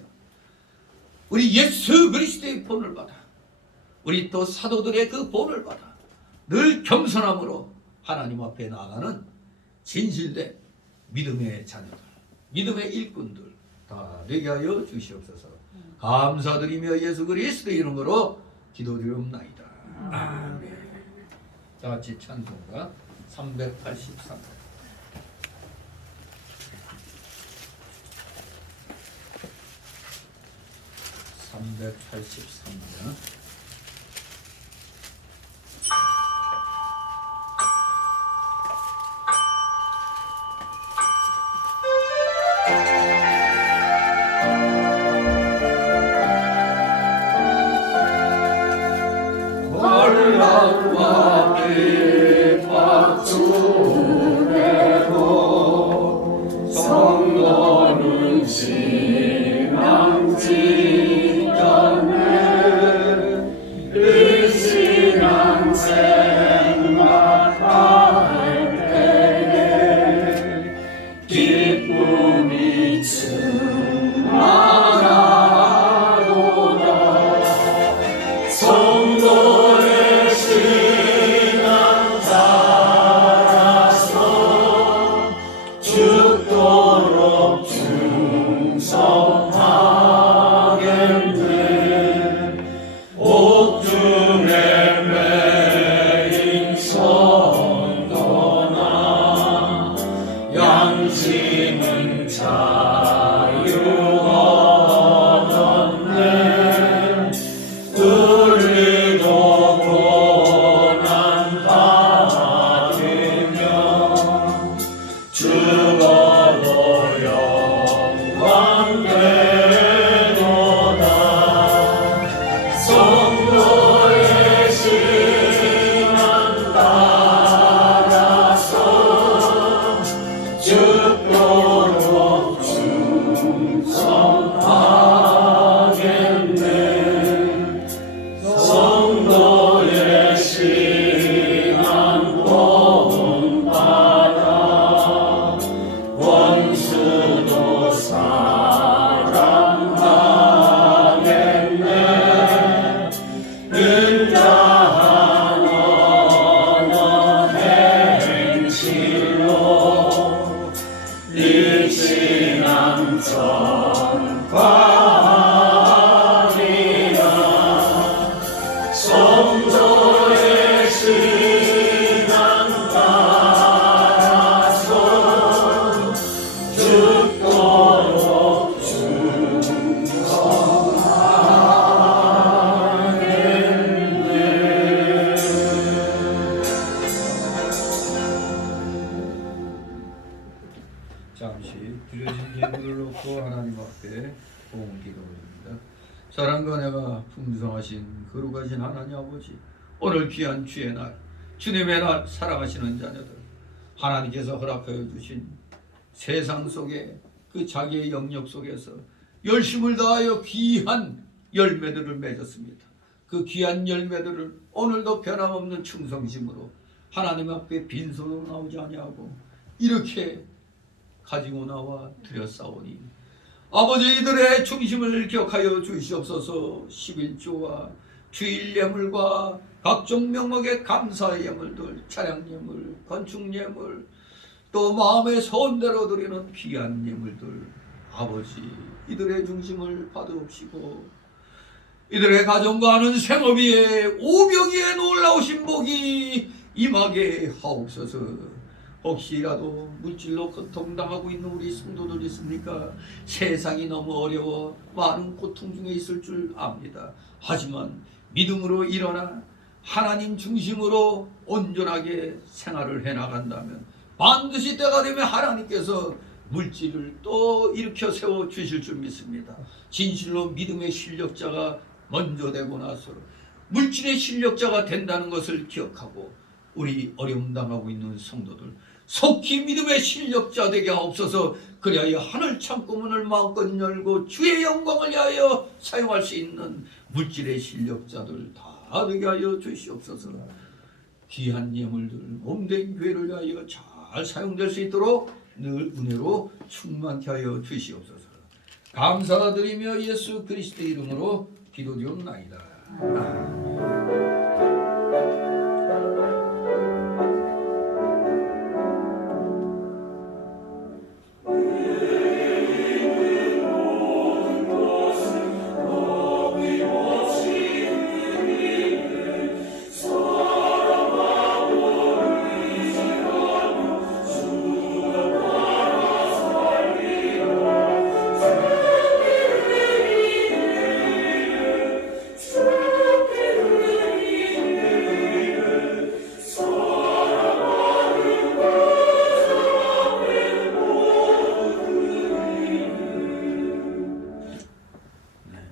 우리 예수 그리스도의 본을 받아 우리 또 사도들의 그 본을 받아 늘 겸손함으로 하나님 앞에 나아가는 진실된 믿음의 자녀들, 믿음의 일꾼들 다 되게 하여 주시옵소서. 감사드리며 예수 그리스도의 이름으로 기도드리옵나이다. 아멘. 다 같이 찬송가 383 383장 사랑과 내가 풍성하신 거룩하신 하나님 아버지, 오늘 귀한 주의 날, 주님의 날 사랑하시는 자녀들, 하나님께서 허락하여 주신 세상 속에 그 자기의 영역 속에서 열심을 다하여 귀한 열매들을 맺었습니다. 그 귀한 열매들을 오늘도 변함없는 충성심으로 하나님 앞에 빈손으로 나오지 아니하고 이렇게 가지고 나와 드렸사오니 아버지 이들의 중심을 기억하여 주시옵소서. 11조와 주일 예물과 각종 명목의 감사 예물들, 차량 예물, 건축 예물, 또 마음의 소원대로 드리는 귀한 예물들, 아버지 이들의 중심을 받으옵시고 이들의 가정과 하는 생업 위에 오병이의 놀라우신 복이 임하게 하옵소서. 혹시라도 물질로 고통당하고 있는 우리 성도들 있습니까? 세상이 너무 어려워 많은 고통 중에 있을 줄 압니다. 하지만 믿음으로 일어나 하나님 중심으로 온전하게 생활을 해나간다면 반드시 때가 되면 하나님께서 물질을 또 일으켜 세워 주실 줄 믿습니다. 진실로 믿음의 실력자가 먼저 되고 나서 물질의 실력자가 된다는 것을 기억하고 우리 어려움 당하고 있는 성도들 속히 믿음의 실력자 되게 하옵소서. 그리하여 하늘 창고문을 마음껏 열고 주의 영광을 위하여 사용할 수 있는 물질의 실력자들 다 되게 하여 주시옵소서. 귀한 예물들 몸된 교회를 위하여 잘 사용될 수 있도록 늘 은혜로 충만케 하여 주시옵소서. 감사드리며 예수 그리스도의 이름으로 기도드리옵나이다.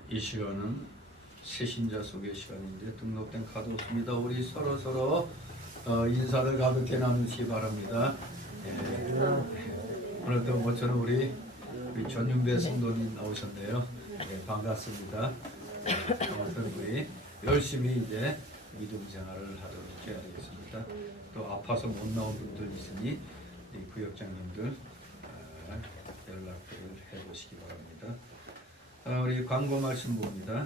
이 시간은 새신자 소개 시간인데 등록된 카드 없습니다. 우리 서로 인사를 가볍게 나누시기 바랍니다. 오늘도 모처럼 우리 전윤배 성도님 나오셨네요. 반갑습니다. 아무튼 우리 열심히 이제 믿음 생활을 하도록 해야 되겠습니다. 또 아파서 못 나온 분들 있으니 이 구역장님들 연락을 해보시기 바랍니다. 우리 광고 말씀 봅니다.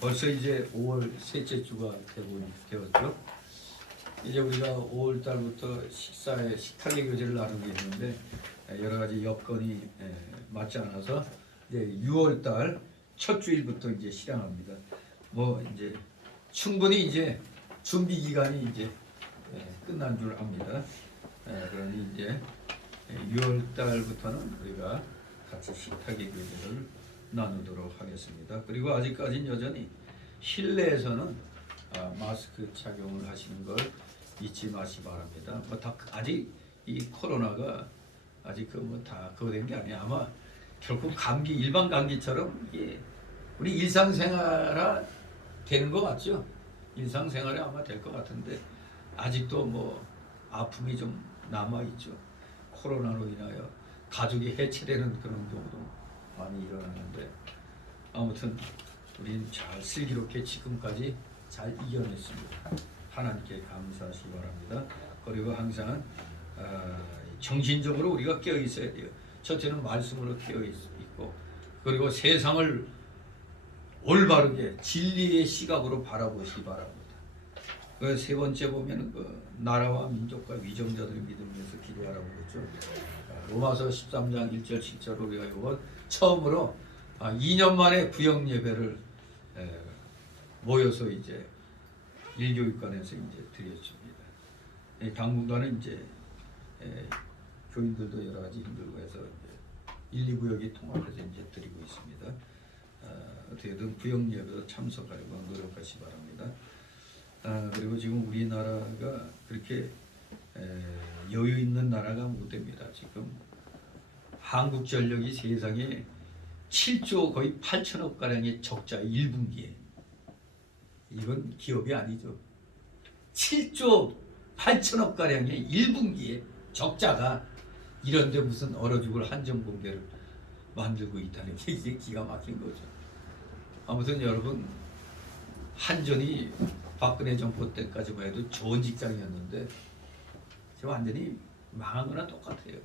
벌써 이제 5월 셋째 주가 되었죠. 이제 우리가 5월 달부터 식탁의 교제를 나누고 있는데 여러 가지 여건이 맞지 않아서 이제 6월 달 첫 주일부터 이제 실행합니다. 뭐 이제 충분히 이제 준비 기간이 이제 끝난 줄 압니다. 그러니 이제 6월 달부터는 우리가 같이 식탁의 교제를 나누도록 하겠습니다. 그리고 아직까지는 여전히 실내에서는 마스크 착용을 하시는 걸 잊지 마시기 바랍니다. 아직 이 코로나가 아직 다 그거 된 게 아니에요. 아마 결국 감기 일반 감기처럼 이게 우리 일상생활화 되는 것 같죠? 일상생활이 아마 될 것 같은데 아직도 뭐 아픔이 좀 남아 있죠. 코로나로 인하여 가족이 해체되는 그런 경우도 많이 일어나는데 아무튼 우리는 잘 슬기롭게 지금까지 잘 이겨냈습니다. 하나님께 감사하시기 바랍니다. 그리고 항상 정신적으로 우리가 깨어 있어야 돼요. 첫째는 말씀으로 깨어 있고 그리고 세상을 올바르게 진리의 시각으로 바라보시기 바랍니다. 그 세 번째 보면은 나라와 민족과 위정자들의 믿음을 위해서 기도하라고 그랬죠. 로마서 13장 1절 7절 우리가 이번 처음으로 2년 만에 구역 예배를 모여서 이제 일교육관에서 이제 드렸습니다. 당분간은 이제 교인들도 여러 가지 힘들고 해서 1, 2구역이 통합해서 이제 드리고 있습니다. 어떻게든 구역 예배도 참석하려고 노력하시기 바랍니다. 그리고 지금 우리나라가 그렇게 여유 있는 나라가 못 됩니다. 지금 한국전력이 세상에 7조 거의 8천억 가량의 적자 1분기에 이건 기업이 아니죠. 7조 8천억 가량의 1분기에 적자가 이런데 무슨 얼어 죽을 한정공대를 만들고 있다는 게 이게 기가 막힌 거죠. 아무튼 여러분 한전이 박근혜 정부 때까지만 해도 좋은 직장이었는데 지금 완전히 망한 거나 똑같아요.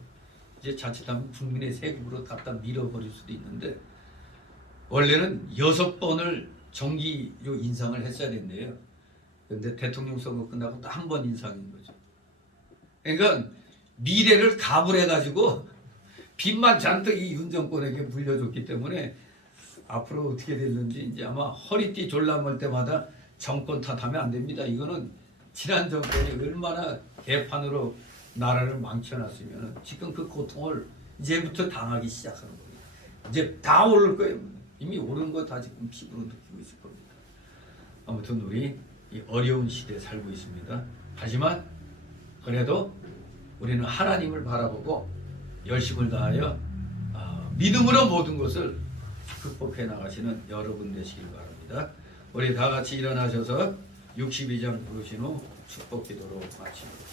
이제 자칫하면 국민의 세금으로 갖다 밀어버릴 수도 있는데 원래는 6번을 정기로 인상을 했어야 된대요. 근데 대통령 선거 끝나고 또 한 번 인상인 거죠. 그러니까 미래를 가불해가지고 빚만 잔뜩 이 윤 정권에게 물려줬기 때문에 앞으로 어떻게 될는지 이제 아마 허리띠 졸라맬 때마다 정권 탓하면 안 됩니다. 이거는 지난 정권이 얼마나 개판으로 나라를 망쳐놨으면 지금 그 고통을 이제부터 당하기 시작하는 겁니다. 이제 다 오를 거예요. 이미 오른 거 다 지금 피부로 느끼고 있을 겁니다. 아무튼 우리 이 어려운 시대에 살고 있습니다. 하지만 그래도 우리는 하나님을 바라보고 열심을 다하여 믿음으로 모든 것을 극복해 나가시는 여러분 되시길 바랍니다. 우리 다 같이 일어나셔서 62장 부르신 후 축복 기도로 마칩니다.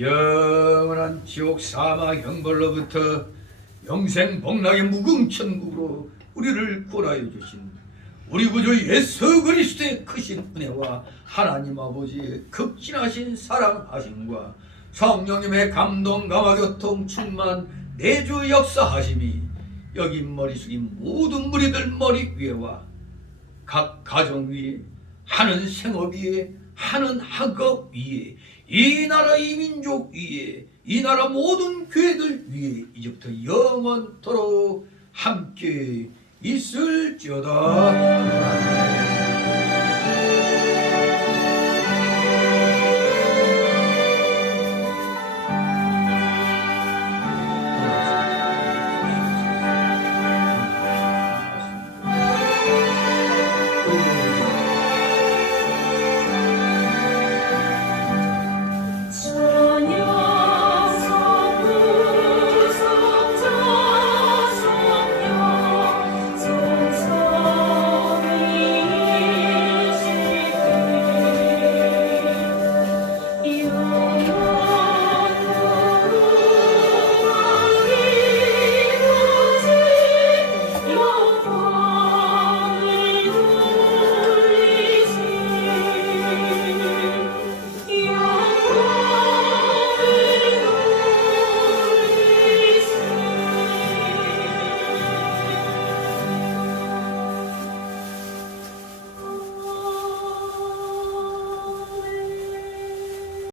영원한 지옥 사망 형벌로부터 영생 복락의 무궁천국으로 우리를 구원하여 주신 우리 구주 예수 그리스도의 크신 은혜와 하나님 아버지의 극진하신 사랑하심과 성령님의 감동 감화교통 충만 내주 역사하심이 여기 머리 숙인 모든 무리들 머리 위에와 각 가정 위에 하는 생업 위에 하는 학업 위에 이 나라 이 민족 위에 이 나라 모든 교회들 위에 이제부터 영원토록 함께 있을지어다.